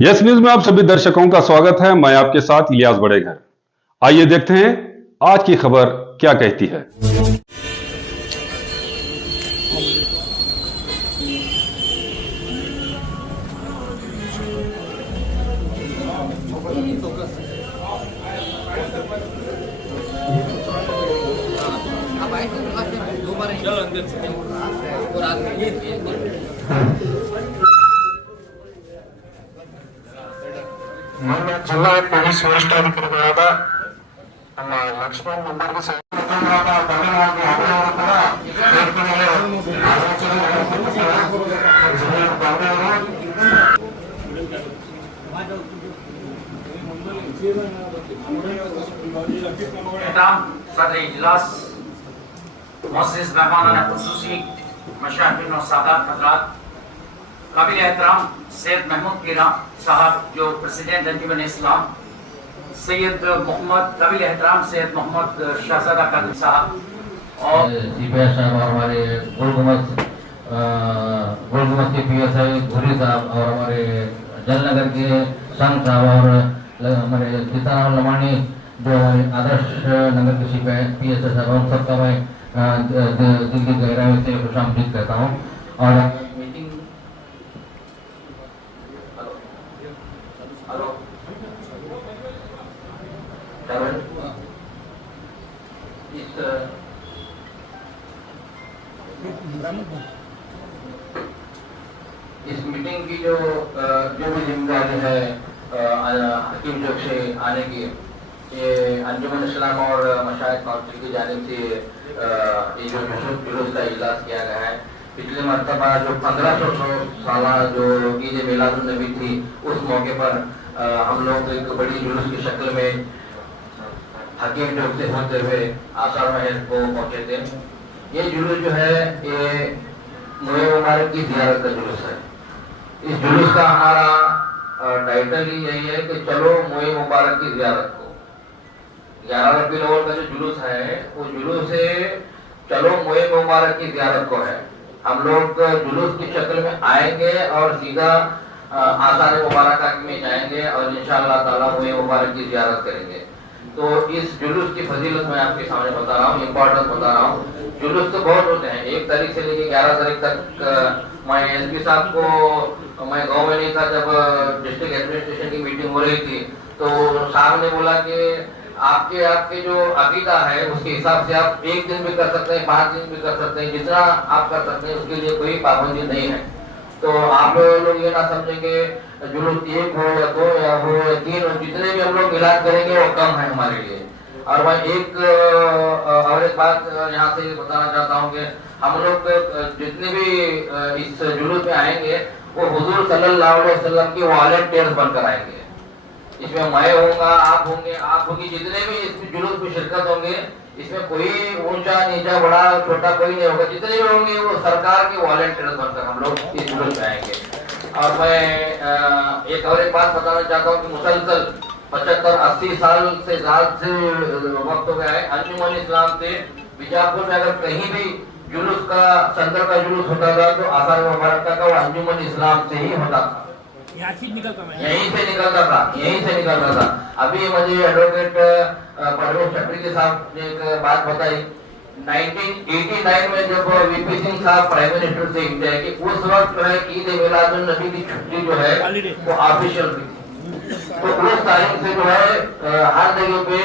Yes news में आप सभी दर्शकों का स्वागत है। मैं आपके साथ इलियास बड़ेघर। आइए देखते हैं आज की खबर क्या कहती है। ಮೊನ್ನ ಜಿಲ್ಲಾ ಪೊಲೀಸ್ ವರಿಷ್ಠಾಧಿಕಾರಿಗಳಾದ ನಮ್ಮ ಲಕ್ಷ್ಮಣ್ ನಂಬರ್ಗೆ ಧನ್ಯವಾದ ಅವರು ಕೂಡ सदर इजलास मोअज़्ज़िज़ मेहमानान खुसूसी मशाइख़ और सादात हज़रात, काबिल एहतराम सैयद महमूद कीरा साहब जो प्रेसिडेंट अंजुमन इस्लाम, सैयद मोहम्मद काबिल एहतराम सैयद मोहम्मद शहजादा कादिर साहब और सीपीआई साहब और हमारे गुलगुमत के पीएसआई घुरी साहब और हमारे जलनगर के संघ साहब और हमारे सीताराम लमानी जो हमारे आदर्श नगर के सीपीआई पीएसआई साहब, उन सबका मैं दिल की गहराई से खुशामदीद कहता हूँ। और मीटिंग इस मीटिंग की जो भी जिम्मेदारी है हकीम चौक से आने की, ये अंजुमन इस्लाम और मशाइख काउंसिल की जानिब से ये जो जुलूस का इजलास किया गया है। पिछले मरतबा जो 1500 साल जो ईद मिलादुन नबी थी, उस मौके पर हम लोग एक बड़ी जुलूस की शक्ल में हकीम चौक से होते हुए आसार महल को पहुंचे थे। ये जुलूस जो है ये मोए मुबारक की ज़ियारत का जुलूस है। इस जुलूस का हमारा टाइटल ही यही है कि चलो मोए मुबारक की ज़ियारत को। 11 रबीउल अव्वल का जो जुलूस है वो जुलूस है चलो मोए मुबारक की ज़ियारत को है। हम लोग जुलूस की शक्ल में आएंगे और सीधा आसार मुबारक में जाएंगे और इंशाअल्लाह ताला मोए मुबारक की ज़ियारत करेंगे। तो इस जुलूस की फजीलत मैं आपके सामने बता रहा हूँ, इम्पोर्टेंस बता रहा हूँ। जुलूस तो बहुत होते हैं, 1 तारीख से लेकर 11 तारीख तक। मैं एसपी साहब को, मैं गाँव में नहीं था जब डिस्ट्रिक्ट एडमिनिस्ट्रेशन की मीटिंग हो रही थी, तो साहब ने बोला कि आपके जो अकीदा है उसके हिसाब से आप 1 दिन भी कर सकते हैं, 5 दिन भी कर सकते हैं, जितना आप कर सकते हैं उसके लिए कोई पाबंदी नहीं है। तो आप लोग ये ना समझें कि जुलूस 1 हो या 2 या हो या 3 हो, जितने भी हम लोग मिलाद करेंगे वो कम है हमारे लिए। और मैं एक बात यहाँ से बताना चाहता हूँ कि हम लोग जितने भी इस जुलूस में आएंगे वो हुजूर सल्लल्लाहु अलैहि वसल्लम की वॉलंटियर्स बनकर आएंगे। इसमें मैं होऊंगा, आप होंगे, आप होंगी, जितने भी इस जुलूस में शिरकत होंगे, इसमें कोई ऊंचा नीचा बड़ा छोटा कोई नहीं होगा। जितने भी होंगे वो सरकार के वॉलंटियर्स बनकर हम लोग इस जुलूस में आएंगे। और मैं एक बात बताना चाहता हूँ कि मुसलसल 75-80 साल से ज्यादा से वक्त हो गया है। अंजुमन इस्लाम से बीजापुर में अगर कहीं भी जुलूस का संदर का जुलूस होता था तो आसार मुबारक का वो अंजुमन इस्लाम से ही होता था, यहीं से निकलता था। अभी मुझे एडवोकेट परवेज चक्री साहब ने एक बात बताई, 1989 में जब वीपी सिंह साहब प्राइम मिनिस्टर से इंडिया की, उस वक्त जो है ईद मिलादुन नबी की छुट्टी जो है वो ऑफिशियल थी। तो उस तारीख से जो है हर जगह पे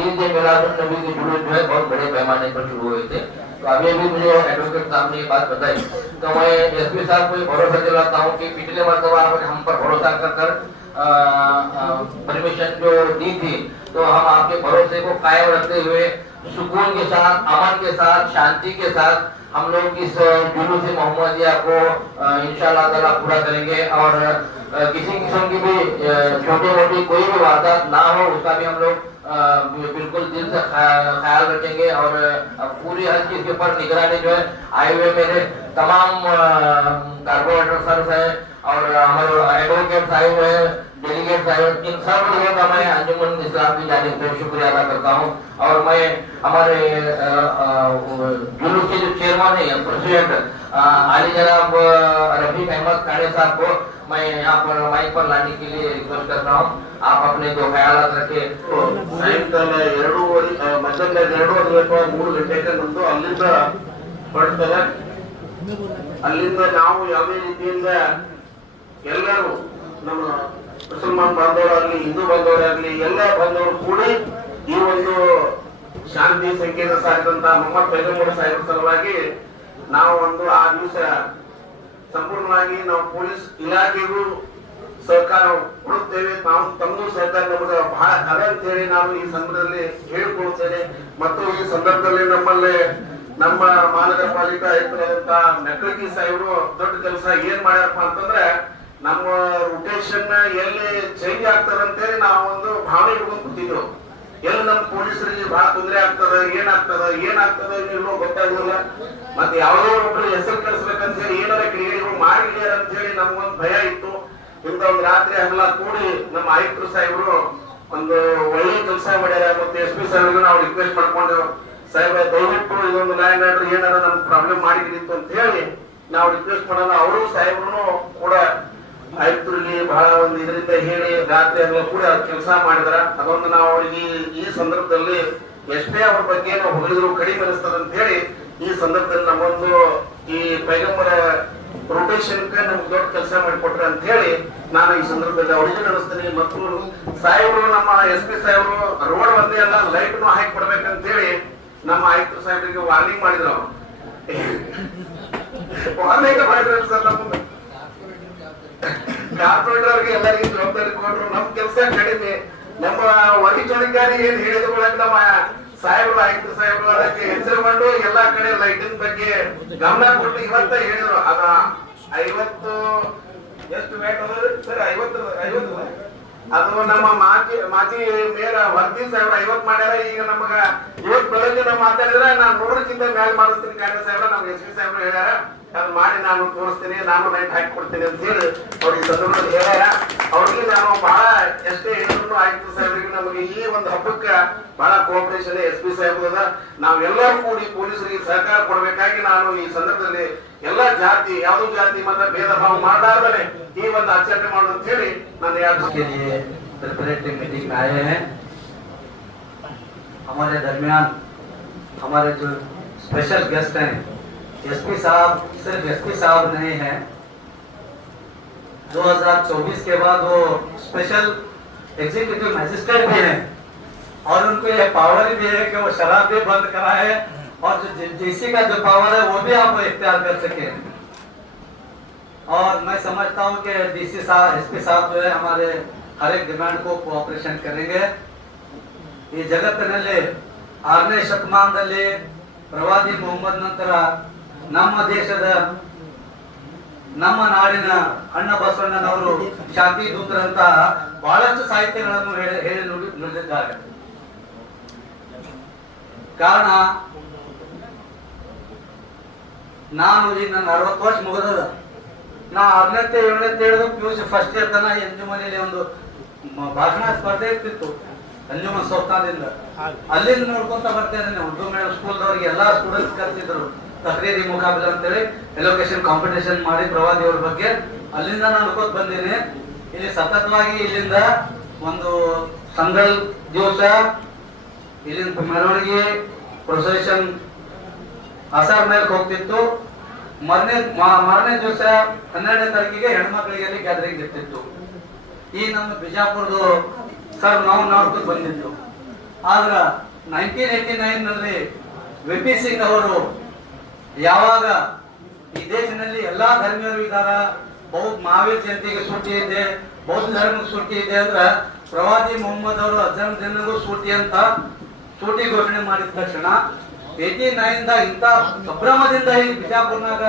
ईद मिलादुन नबी के जुलूस जो है बहुत बड़े पैमाने पर शुरू हुए थे। तो अभी मुझे एडवोकेट साहब ने ये बात बताई, तो मैं एसपी साहब को भरोसा दिलाता हूँ कि पिछले मरतबा आपने हम पर भरोसा कर परमिशन जो दी थी, तो हम आपके भरोसे को कायम रखते हुए सुकून के साथ, अमन के साथ, शांति के साथ हम लोग इस जुलूस मोहम्मदिया को इंशाअल्लाह ताला पूरा करेंगे। और किसी किस्म की भी छोटी मोटी कोई भी वारदात ना हो उसका भी हम लोग बिल्कुल दिल से ख्याल रखेंगे। और पूरी हर चीज के ऊपर निगरानी जो है आए हुए मेरे तमाम कार्पोरेटर सर है और हमारे एडवोकेट साहिब है, डेलीगेट साहिब, इन सब लोगों का मैं अंजुमन इस्लाम की जानिब से शुक्रिया अदा करता हूँ। और मैं हमारे जुलूस के जो चेयरमैन है, प्रेसिडेंट आली जनाब रफीक अहमद खाड़े साहब को मैं यहाँ पर माइक पर लाने के लिए रिक्वेस्ट करता हूँ। आप अपने जो ख्यालात रखे। ಸಾಯಂಕಾಲ 2:30 ಮಧ್ಯಾಹ್ನ 2:30 ಅಥವಾ 3 ಗಂಟೆಗೆ ನಮ್ದು ಅಲ್ಲಿಂದ ಹೊರಡ್ತಾರೆ. ಅಲ್ಲಿಂದ ನಾವು ಯಾವುದೇ ರೀತಿಯಿಂದ ಎಲ್ಲರೂ ನಮ್ಮ ಮುಸಲ್ಮಾನ್ ಬಾಂಧವರಾಗ್ಲಿ, ಹಿಂದೂ ಬಾಂಧವರಾಗ್ಲಿ, ಎಲ್ಲ ಬಾಂಧವರು ಕೂಡಿ ಈ ಒಂದು ಶಾಂತಿ ಸಂಕೇತ ಸಾರಿದಂತ ಮೊಹಮ್ಮದ್ ಪೈಗಂಬರ್ ಸಾಹೇಬರ ಸಲುವಾಗಿ ನಾವು ಒಂದು ಆ ದಿವಸ ಸಂಪೂರ್ಣವಾಗಿ ನಾವು ಪೊಲೀಸ್ ಇಲಾಖೆಗೂ ಸಹಕಾರ ಕೊಡುತ್ತೇವೆ. ನಾವು ತಮ್ಮದು ಸಹಕಾರ ನಮಗೆ ಬಹಳ ಅದ ಅಂತ ಹೇಳಿ ನಾನು ಈ ಸಂದರ್ಭದಲ್ಲಿ ಹೇಳಿಕೊಳ್ಳುತ್ತೇನೆ. ಮತ್ತು ಈ ಸಂದರ್ಭದಲ್ಲಿ ನಮ್ಮಲ್ಲಿ ನಮ್ಮ ಮಹಾನಗರ ಪಾಲಿಕಾ ಆಯುಕ್ತರಾದಂತ ನಕಳಗಿ ಸಾಹೇಬರು ದೊಡ್ಡ ಕೆಲಸ ಏನ್ ಮಾಡ್ಯಾರಪ್ಪ ಅಂತಂದ್ರೆ, ನಮ್ಮ ರೊಟೇಷನ್ ಎಲ್ಲಿ ಚೇಂಜ್ ಆಗ್ತದೆ ಅಂತೇಳಿ ನಾವು ಒಂದು ಭಾವನೆ ಇಟ್ಕೊಂಡು ಕೂತಿದ್ದೆವು. ಎಲ್ಲಿ ನಮ್ಮ ಪೊಲೀಸರಿಗೆ ಬಹಳ ತೊಂದರೆ ಆಗ್ತದ, ಏನಾಗ್ತದ ಇನ್ನೂ ಗೊತ್ತಾಗೋದಿಲ್ಲ. ಮತ್ತೆ ಯಾವುದೋ ಒಬ್ರು ಹೆಸರು ಕಳಿಸ್ಬೇಕಂತ ಹೇಳಿ ಏನಾರ ಕ್ರಿಯೆಗಳು ಮಾಡಿಲ್ಲ ಅಂತ ಹೇಳಿ ನಮ್ಗೊಂದು ಭಯ ಇತ್ತು. ಇಂಥ ಒಂದು ರಾತ್ರಿ ಹಗಲ ಕೂಡಿ ನಮ್ಮ ಆಯುಕ್ತರು ಸಾಹೇಬರು ಒಂದು ಒಳ್ಳೆ ಕೆಲಸ ಮಾಡ್ಯಾರ. ಮತ್ತೆ SP ಸಾಹೇಬ್ರಿಗೂ ನಾವು ರಿಕ್ವೆಸ್ಟ್ ಮಾಡ್ಕೊಂಡೆವು, ಸಾಹೇಬ್ರ ದಯವಿಟ್ಟು ಇದೊಂದು ಲ್ಯಾಂಡ್ ಆರ್ಡರ್ ಏನಾರ ನಮ್ಗೆ ಪ್ರಾಬ್ಲಮ್ ಮಾಡಿದ್ರಿತ್ತು ಅಂತ ಹೇಳಿ ನಾವು ರಿಕ್ವೆಸ್ಟ್ ಮಾಡೋಣ. ಅವರು ಸಾಹೇಬ್ರು ಕೂಡ ಆಯುಕ್ತರಿಗೆ ಬಹಳ ಒಂದು ಇದರಿಂದ ಹೇಳಿ ರಾತ್ರಿ ಹಗಲ ಕೂಡ ಕೆಲಸ ಮಾಡಿದಾರ. ಅದೊಂದು ನಾವು ಅವರಿಗೆ ಈ ಸಂದರ್ಭದಲ್ಲಿ ಎಷ್ಟೇ ಅವ್ರ ಬಗ್ಗೆ ನಾವು ಹೊಗಳಿದ್ರು ಕಡಿಮೆ ಅನಿಸ್ತದ ಅಂತ ಹೇಳಿ ಈ ಸಂದರ್ಭದಲ್ಲಿ ನಮ್ಮೊಂದು ಈ ಪೈಗಂಬರ ರೊಟೇಷನ್ ನಮ್ಗೆ ದೊಡ್ಡ ಕೆಲಸ ಮಾಡಿಕೊಟ್ರೆ ಅಂತ ಹೇಳಿ ನಾನು ಈ ಸಂದರ್ಭದಲ್ಲಿ ಅವರಿಗೆ ನಡೆಸ್ತೀನಿ. ಮತ್ತು ಸಾಹೇಬರು ನಮ್ಮ SP ಸಾಹೇಬರು ರೋಡ್ ಒಂದೇ ಅಲ್ಲ ಲೈಟ್ನು ಹಾಕಿ ಕೊಡ್ಬೇಕಂತ ಹೇಳಿ ನಮ್ಮ ಆಯುಕ್ತ ಸಾಹೇಬರಿಗೆ ವಾರ್ನಿಂಗ್ ಮಾಡಿದ್ರು. ವಾರ್ನಿಂಗ್ ಮಾಡಿದ್ರು ಸರ್. ನಮ್ಮ ಕಾರ್ಪೊರೇಟರ್ ಅವ್ರಿಗೆ ಎಲ್ಲರಿಗೂ ಜವಾಬ್ದಾರಿ ಕೊಟ್ರು. ನಮ್ ಕೆಲಸ ಕಡಿಮೆ. ನಮ್ಮ ವರಿಷ್ಠಾಧಿಕಾರಿ ಏನ್ ಹೇಳಿದ್ರು ನಮ್ಮ ಸಾಹೇಬರು ಆಯುಕ್ತ ಸಾಹೇಬರು ಅದಕ್ಕೆ ಹೆಸರುಗೊಂಡು ಎಲ್ಲಾ ಕಡೆ ಲೈಟಿಂಗ್ ಬಗ್ಗೆ ಗಮನ ಕೊಟ್ಟು ಇವತ್ತ ಹೇಳಿದ್ರು. ಅದ 50 ಎಷ್ಟು ವೇಟ್ ಸರ್? 50 ಅದು ನಮ್ಮ ಮಾಜಿ ಮೇಯರ್ ವರ್ದಿ ಸಾಹೇಬ್ರ 50 ಮಾಡ್ಯಾರ. ಈಗ ನಮಗ ಇವತ್ತು ಬೆಳಗ್ಗೆ ನಾವು ಮಾತಾಡಿದ್ರೆ ನಾನು 100ಕ್ಕಿಂತ ಮೇಲೆ ಮಾಡಿಸ್ತೀನಿ ಕಾಂಗ್ರೆ ಸಾಹೇಬ್ರ, ನಮ್ಗೆ SP ಸಾಹೇಬ್ರು ಹೇಳ್ಯಾರ. ಅದು ಮಾಡಿ ನಾನು ತೋರಿಸ್ತೀನಿ, ನಾನು ಲೈಟ್ ಹಾಕಿ ಕೊಡ್ತೀನಿ ಅಂತ ಹೇಳಿ ಅವ್ರು ಈ ಸಂದರ್ಭದಲ್ಲಿ ಹೇಳ್ಯಾರ. ಅವ್ರಿಗೆ ನಾನು ಬಹಳ ಎಷ್ಟೇ ಹೇಳಿದ್ರು ಆಯುಕ್ತ ಸಾಹೇಬ್ರಿಗೆ ನಮಗೆ ಈ ಒಂದು ಹಬ್ಬಕ್ಕೆ ಬಹಳ ಕೋಆಪರೇಷನ್ SP ಸಾಹೇಬ್ರು ಅದ. ನಾವೆಲ್ಲರೂ ಕೂಡಿ ಪೊಲೀಸರಿಗೆ ಸಹಕಾರ ಕೊಡಬೇಕಾಗಿ ನಾನು ಈ ಸಂದರ್ಭದಲ್ಲಿ ಎಲ್ಲಾ ಜಾತಿ, ಯಾವುದೋ ಜಾತಿ ಮಾತ್ರ ಭೇದ ಭಾವ ಮಾಡಲಾರ್ದೇ ಈ ಒಂದು ಆಚರಣೆ ಮಾಡೋದು ಅಂತ ಹೇಳಿ ನಾನು के लिए प्रिपरेटरी मीटिंग में आए हैं। हमारे दरमियान हमारे जो स्पेशल गेस्ट हैं, SP साहब सिर्फ SP साहब नहीं हैं, 2024 के बाद वो स्पेशल एग्जीक्यूटिव मैजिस्ट्रेट भी हैं और उनको ये पावर भी है कि वो शराब भी बंद कराए और जो JC का जो पावर है वो भी आप इख्तियार कर सके। और मैं समझता हूँ कि DC साहब, SP साहब जो है हमारे हर एक डिमांड को कोऑपरेशन करेंगे। ಈ ಜಗತ್ತಿನಲ್ಲಿ 6ನೇ ಶತಮಾನದಲ್ಲಿ ಪ್ರವಾದಿ ಮೊಹಮ್ಮದ್ ನಂತರ ನಮ್ಮ ದೇಶದ, ನಮ್ಮ ನಾಡಿನ ಅಣ್ಣ ಬಸವಣ್ಣನವರು ಶಾಂತಿ ದೂತರಂತ ಬಹಳಷ್ಟು ಸಾಹಿತ್ಯಗಳನ್ನು ಹೇಳಿ ನುಡಿದಿದ್ದಾರೆ. ಕಾರಣ ನಾನು ಈಗ ನನ್ನ 60 ವರ್ಷ ಮುಗಿದದ. ನಾ 6ನೇ 7ನೇ ತಿಳಿದು PUC ಫಸ್ಟ್ ಇಯರ್ ತನ ಅಂಜುಮನೆಯಲ್ಲಿ ಒಂದು ಭಾಷಣ ಸ್ಪರ್ಧೆ ಇರ್ತಿತ್ತು ಅಂಜುಮನ್ ಸಂಸ್ಥಾನದಿಂದ. ಅಲ್ಲಿಂದ ನೋಡ್ಕೊಂತ ಬರ್ತಾ ಇದ್ದೇನೆ. ಉರ್ದು ಮೀಡಿಯಂ ಸ್ಕೂಲ್ದವ್ರಿಗೆ ಎಲ್ಲಾ ಸ್ಟೂಡೆಂಟ್ಸ್ ಕರ್ತಿದ್ರು ತಹರೀರಿ ಮುಖಾಬಿಲ ಅಂತೇಳಿ ಎಲೋಕೇಶನ್ ಕಾಂಪಿಟೇಷನ್ ಮಾಡಿ ಪ್ರವಾದಿಯವ್ರ ಬಗ್ಗೆ ಅಲ್ಲಿಂದ ನಾನು ನೋಡ್ಕೊತ ಬಂದೀನಿ. ಇಲ್ಲಿ ಸತತವಾಗಿ ಇಲ್ಲಿಂದ ಒಂದು ಸಂಗಲ್ ದಿವಸ ಇಲ್ಲಿಂದ ಮೆರವಣಿಗೆ ಪ್ರೊಸೆಷನ್ ಅಸಾರ್ ಮೇಲೆ ಹೋಗ್ತಿತ್ತು. ಮಾರನೇ ದಿವಸ 12ನೇ ತಾರೀಕಿಗೆ ಹೆಣ್ಮಕ್ಳಿಗೆ ಅಲ್ಲಿ ಗ್ಯಾದರಿಂಗ್ ಇರ್ತಿತ್ತು. ಈ ನಮ್ಮ ಬಿಜಾಪುರದ ಸರ್ ನಾವು ನೋಡ್ಕೊಂಡು ಬಂದಿದ್ದು. ಆದ್ರ 1989 ನಲ್ಲಿ VP ಸಿಂಗ್ ಅವರು ಯಾವಾಗ ಈ ದೇಶದಲ್ಲಿ ಎಲ್ಲಾ ಧರ್ಮೀಯರು ಇದ್ದಾರ, ಬೌದ್ಧ ಮಹಾವೀರ್ ಜಯಂತಿಗೆ ಸೂಟಿ ಇದೆ, ಬೌದ್ಧ ಧರ್ಮಕ್ಕೆ ಸೂಟಿ ಇದೆ ಅಂದ್ರೆ ಪ್ರವಾದಿ ಮೊಹಮ್ಮದ್ ಅವರು ಅಜ್ಜನ ದಿನಗೂ ಸೂಟಿ ಅಂತ ಸೂಟಿ ಘೋಷಣೆ ಮಾಡಿದ ತಕ್ಷಣ 89 ಇಂತ ಸಂಭ್ರಮದಿಂದ ಈ ಬಿಜಾಪುರ್ನಾಗ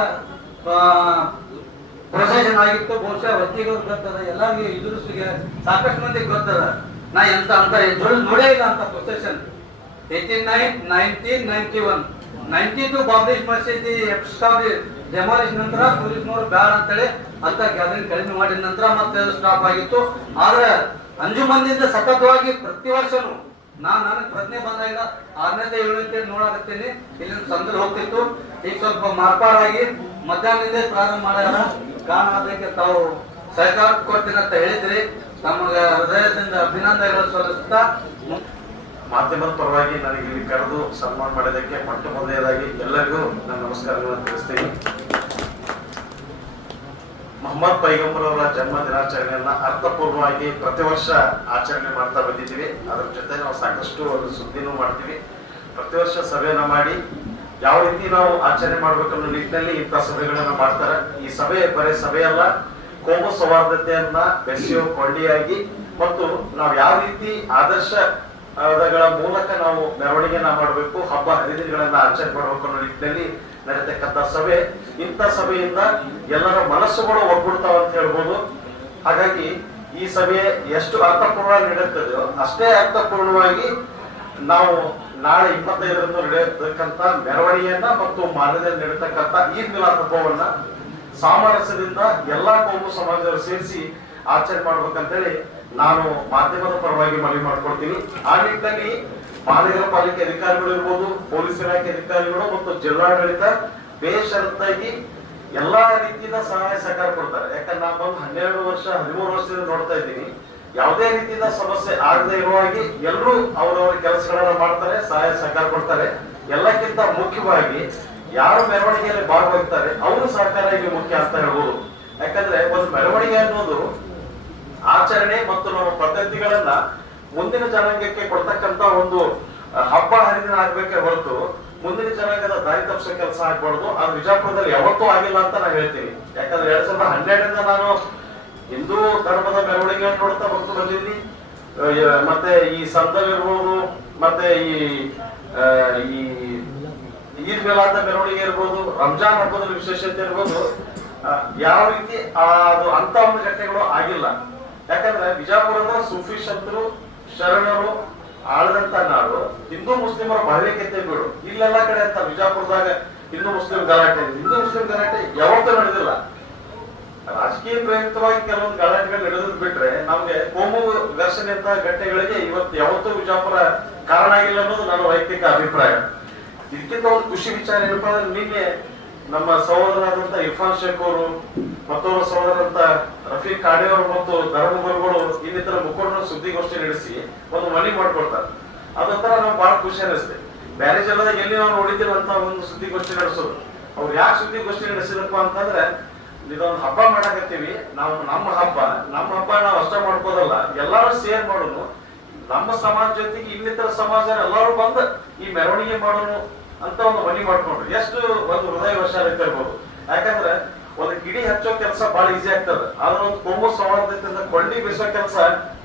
ಪ್ರೊಸೆಷನ್ ಆಗಿತ್ತು. ಬಹುಶಃ ಹೊತ್ತಿಗೆ ಗೊತ್ತದ, ಎಲ್ಲರಿಗೂ ಇದುರ್ಸಿಗೆ ಸಾಕಷ್ಟು ಮಂದಿಗೆ ಗೊತ್ತದ. ನಾ ಎಂತ ಅಂತ ನೋಡೇ ಇಲ್ಲ ಅಂತ ಪ್ರೊಸೆಷನ್. 89, 1991, 92 ಬಾಂಬೆ ಮಸೀದಿ ಡೆಮಾಲಿಷ್ ನಂತರ ಪೊಲೀಸ್ನವರು ಬ್ಯಾಡ ಅಂತೇಳಿ ಅಂತ ಗ್ಯಾದರಿಂಗ್ ಕಡಿಮೆ ಮಾಡಿದ ನಂತರ ಮತ್ತೆ ಸ್ಟಾಪ್ ಆಗಿತ್ತು. ಆದ್ರೆ ಅಂಜುಮನ್ನಿಂದ ಸತತವಾಗಿ ಪ್ರತಿ ವರ್ಷನೂ ನನಗೆ ಪ್ರಜ್ಞೆ ಬಂದಾಗ 6ನೇತೆ 7ನೇತೆ ನೋಡಾಕತ್ತೀನಿ, ಇಲ್ಲಿ ಸಂದಲ್ಲಿ ಹೋಗ್ತಿತ್ತು. ಈಗ ಸ್ವಲ್ಪ ಮಾರ್ಪಾಡಾಗಿ ಮಧ್ಯಾಹ್ನದಿಂದ ಪ್ರಾರಂಭ ಮಾಡ್ಯಾರ. ಕಾರಣ ಅದಕ್ಕೆ ತಾವು ಸಹಕಾರ ಕೊಡ್ತೀನಿ ಅಂತ ಹೇಳಿದ್ರಿ. ತಮಗೆ ಹೃದಯದಿಂದ ಅಭಿನಂದನೆಗಳು ಸಲ್ಲಿಸುತ್ತಾ ಮಾಧ್ಯಮದ ಪರವಾಗಿ ನನಗೆ ಇಲ್ಲಿ ಕರೆದು ಸನ್ಮಾನ ಮಾಡಿದ್ದಕ್ಕೆ ಮೊಟ್ಟ ಮೊದಲನೇದಾಗಿ ಎಲ್ಲರಿಗೂ ನನ್ನ ನಮಸ್ಕಾರಗಳನ್ನು ತಿಳಿಸ್ತೀನಿ. ಮೊಹಮ್ಮದ್ ಪೈಗಂಬರ್ ಅವರ ಜನ್ಮ ದಿನಾಚರಣೆಯನ್ನ ಅರ್ಥಪೂರ್ವವಾಗಿ ಪ್ರತಿ ವರ್ಷ ಆಚರಣೆ ಮಾಡ್ತಾ ಬಂದಿದ್ದೀವಿ. ಅದ್ರ ಜೊತೆ ನಾವು ಸಾಕಷ್ಟು ಒಂದು ಸುದ್ದಿನೂ ಮಾಡ್ತೀವಿ. ಪ್ರತಿ ವರ್ಷ ಸಭೆಯನ್ನ ಮಾಡಿ ಯಾವ ರೀತಿ ನಾವು ಆಚರಣೆ ಮಾಡ್ಬೇಕನ್ನೋ ನಿಟ್ಟಿನಲ್ಲಿ ಇಂಥ ಸಭೆಗಳನ್ನ ಮಾಡ್ತಾರೆ. ಈ ಸಭೆ ಬರೀ ಸಭೆಯಲ್ಲ, ಕೋಮು ಸೌಹಾರ್ದತೆಯನ್ನ ಬೆಸೆಯುವ ಕೊಂಡಿಯಾಗಿ ಮತ್ತು ನಾವು ಯಾವ ರೀತಿ ಆದರ್ಶಗಳ ಮೂಲಕ ನಾವು ಮೆರವಣಿಗೆಯನ್ನ ಮಾಡಬೇಕು, ಹಬ್ಬ ಹರಿದಿನಗಳನ್ನ ಆಚರಣೆ ಮಾಡಬೇಕು ಅನ್ನೋ ನಿಟ್ಟಿನಲ್ಲಿ ನಡೆತಕ್ಕಂಥ ಸಭೆ. ಇಂಥ ಸಭೆಯಿಂದ ಎಲ್ಲರ ಮನಸ್ಸುಗಳು ಒಗ್ಗೂಡ್ತಾವ ಅಂತ ಹೇಳ್ಬೋದು. ಹಾಗಾಗಿ ಈ ಸಭೆ ಎಷ್ಟು ಅರ್ಥಪೂರ್ಣವಾಗಿ ನಡೆಯುತ್ತದೆಯೋ ಅಷ್ಟೇ ಅರ್ಥಪೂರ್ಣವಾಗಿ ನಾವು ನಾಳೆ 25ರಂದು ನಡೆಯತಕ್ಕಂಥ ಮೆರವಣಿಗೆಯನ್ನ ಮತ್ತು ಮಾರ್ಗದಲ್ಲಿ ನಡೆಯತಕ್ಕಂಥ ಈದ್ ಮಿಲಾದ್ ಹಬ್ಬವನ್ನ ಸಾಮರಸ್ಯದಿಂದ ಎಲ್ಲಾ ಕೋಮು ಸಮಾಜದವರು ಸೇರಿಸಿ ಆಚರಣೆ ಮಾಡ್ಬೇಕಂತೇಳಿ ನಾನು ಮಾಧ್ಯಮದ ಪರವಾಗಿ ಮನವಿ ಮಾಡ್ಕೊಳ್ತೀನಿ. ಆ ನಿಟ್ಟಿನಲ್ಲಿ ಮಹಾನಗರ ಪಾಲಿಕೆ ಅಧಿಕಾರಿಗಳು ಇರ್ಬೋದು, ಪೊಲೀಸ್ ಇಲಾಖೆ ಅಧಿಕಾರಿಗಳು ಮತ್ತು ಜಿಲ್ಲಾಡಳಿತ ಬೇಷರತ್ತಾಗಿ ಎಲ್ಲಾ ರೀತಿಯಿಂದ ಸಹಾಯ ಸಹಕಾರ ಕೊಡ್ತಾರೆ. ಯಾಕಂದ್ರೆ ನಾನು ಬಂದು 12 ವರ್ಷ 13 ವರ್ಷದಿಂದ ನೋಡ್ತಾ ಇದ್ದೀನಿ. ಯಾವುದೇ ರೀತಿಯಿಂದ ಸಮಸ್ಯೆ ಆಗದೆ ಇರುವಾಗಿ ಎಲ್ಲರೂ ಅವರವರ ಕೆಲಸಗಳನ್ನ ಮಾಡ್ತಾರೆ, ಸಹಾಯ ಸಹಕಾರ ಕೊಡ್ತಾರೆ. ಎಲ್ಲಕ್ಕಿಂತ ಮುಖ್ಯವಾಗಿ ಯಾರು ಮೆರವಣಿಗೆಯಲ್ಲಿ ಭಾಗವಹಿಸ್ತಾರೆ ಅವರು ಸಹಕಾರ ಇಲ್ಲಿ ಮುಖ್ಯ ಅಂತ ಹೇಳ್ಬೋದು. ಯಾಕಂದ್ರೆ ಒಂದು ಮೆರವಣಿಗೆ ಅನ್ನೋದು ಆಚರಣೆ ಮತ್ತು ನಮ್ಮ ಪದ್ಧತಿಗಳನ್ನ ಮುಂದಿನ ಜನಾಂಗಕ್ಕೆ ಕೊಡ್ತಕ್ಕಂತ ಒಂದು ಹಬ್ಬ ಹರಿದಿನ ಆಗ್ಬೇಕೆ ಹೊರತು ಮುಂದಿನ ಜನಾಂಗದ ದಾರಿ ತಪ್ಪಿಸೋ ಕೆಲಸ ಆಗ್ಬಾರ್ದು. ಅದು ವಿಜಯಪುರದಲ್ಲಿ ಯಾವತ್ತೂ ಆಗಿಲ್ಲ ಅಂತ ನಾನು ಹೇಳ್ತೀನಿ. ಯಾಕಂದ್ರೆ 2012ರಿಂದ ನಾನು ಹಿಂದೂ ಧರ್ಮದ ಮೆರವಣಿಗೆಯನ್ನು ನೋಡ್ತಾ ಬರ್ತಾ ಬಂದಿದ್ದೀನಿ. ಮತ್ತೆ ಈ ಸಂದರ್ಭ ಮತ್ತೆ ಈ ಈದ್ ಮಿಲಾದ್ ಮೆರವಣಿಗೆ ಇರ್ಬೋದು, ರಂಜಾನ್ ಹಬ್ಬದ ವಿಶೇಷತೆ ಇರ್ಬೋದು, ಯಾವ ರೀತಿ ಅದು ಅಂತ ಒಂದು ಘಟನೆಗಳು ಆಗಿಲ್ಲ. ಯಾಕಂದ್ರೆ ವಿಜಯಪುರದ ಸೂಫಿ ಸಂತರು ಶರಣರು ಆಳದಂತ ನಾಡು, ಹಿಂದೂ ಮುಸ್ಲಿಮರ ಭಾವೈಕ್ಯತೆ ಬೀಡು. ಇಲ್ಲೆಲ್ಲಾ ಕಡೆ ಅಂತ ವಿಜಯಪುರದಾಗ ಹಿಂದೂ ಮುಸ್ಲಿಂ ಗಲಾಟೆ ಯಾವತ್ತೂ ನಡೆದಿಲ್ಲ. ರಾಜಕೀಯ ಪ್ರೇರಿತವಾಗಿ ಕೆಲವೊಂದು ಗಲಾಟೆಗಳು ನಡೆದ್ ಬಿಟ್ರೆ ನಮ್ಗೆ ಕೋಮು ಘರ್ಷಣೆ ಅಂತ ಘಟನೆಗಳಿಗೆ ಇವತ್ತು ಯಾವತ್ತೂ ವಿಜಯಪುರ ಕಾರಣ ಆಗಿಲ್ಲ ಅನ್ನೋದು ನನ್ನ ವೈಯಕ್ತಿಕ ಅಭಿಪ್ರಾಯ. ಇದಕ್ಕಿಂತ ಒಂದು ಖುಷಿ ವಿಚಾರ ಏನಪ್ಪಾ ಅಂದ್ರೆ ನಿನ್ನೆ ನಮ್ಮ ಸಹೋದರರಾದಂತ ಇರ್ಫಾನ್ ಶೇಖ್ ಅವರು ಮತ್ತೊಬ್ಬರ ಸಹೋದರಂತ ರಫೀಕ್ ಕಾಡೆ ಅವರು ಮತ್ತು ಧರ್ಮಗುರುಗಳು ಇನ್ನಿತರ ಮುಖಂಡರು ಸುದ್ದಿಗೋಷ್ಠಿ ನಡೆಸಿ ಒಂದು ಮನವಿ ಮಾಡ್ಕೊಳ್ತಾರೆ. ಅದೊಂಥರ ನಮ್ಗೆ ಬಹಳ ಖುಷಿ ಅನಿಸ್ತದೆ. ಬೇರೆ ಜಿಲ್ಲೆದಾಗ ಎಲ್ಲಿ ನಾವು ನೋಡಿದ್ದೀವಂತ ಒಂದು ಸುದ್ದಿಗೋಷ್ಠಿ ನಡೆಸೋದು. ಅವ್ರು ಯಾಕೆ ಸುದ್ದಿಗೋಷ್ಠಿ ನಡೆಸಿದಪ್ಪ ಅಂತಂದ್ರೆ ಇದೊಂದು ಹಬ್ಬ ಮಾಡಾಕತ್ತೀವಿ ನಾವು, ನಮ್ಮ ಹಬ್ಬ ನಾವು ಅಷ್ಟ ಮಾಡ್ಕೋದಲ್ಲ, ಎಲ್ಲಾರು ಶೇರ್ ಮಾಡೋನು, ನಮ್ಮ ಸಮಾಜ ಜೊತೆಗೆ ಇನ್ನಿತರ ಸಮಾಜ ಎಲ್ಲರೂ ಬಂದು ಈ ಮೆರವಣಿಗೆ ಮಾಡೋನು ಅಂತ ಒಂದು ಮನವಿ ಮಾಡ್ಕೊಂಡ್ರು. ಎಷ್ಟು ಒಂದು ಹೃದಯ ವಶ ಇರ್ಬೋದು. ಯಾಕಂದ್ರೆ ಒಂದು ಗಿಡಿ ಹಚ್ಚೋ ಕೆಲಸ ಬಹಳ ಈಸಿ ಆಗ್ತದೆ, ಆದ್ರೆ ಒಂದು ಕೋಮು ಸೌಹಾರ್ದತೆಯಿಂದ ಕೊಂಡಿ ಬೀಸೋ ಕೆಲಸ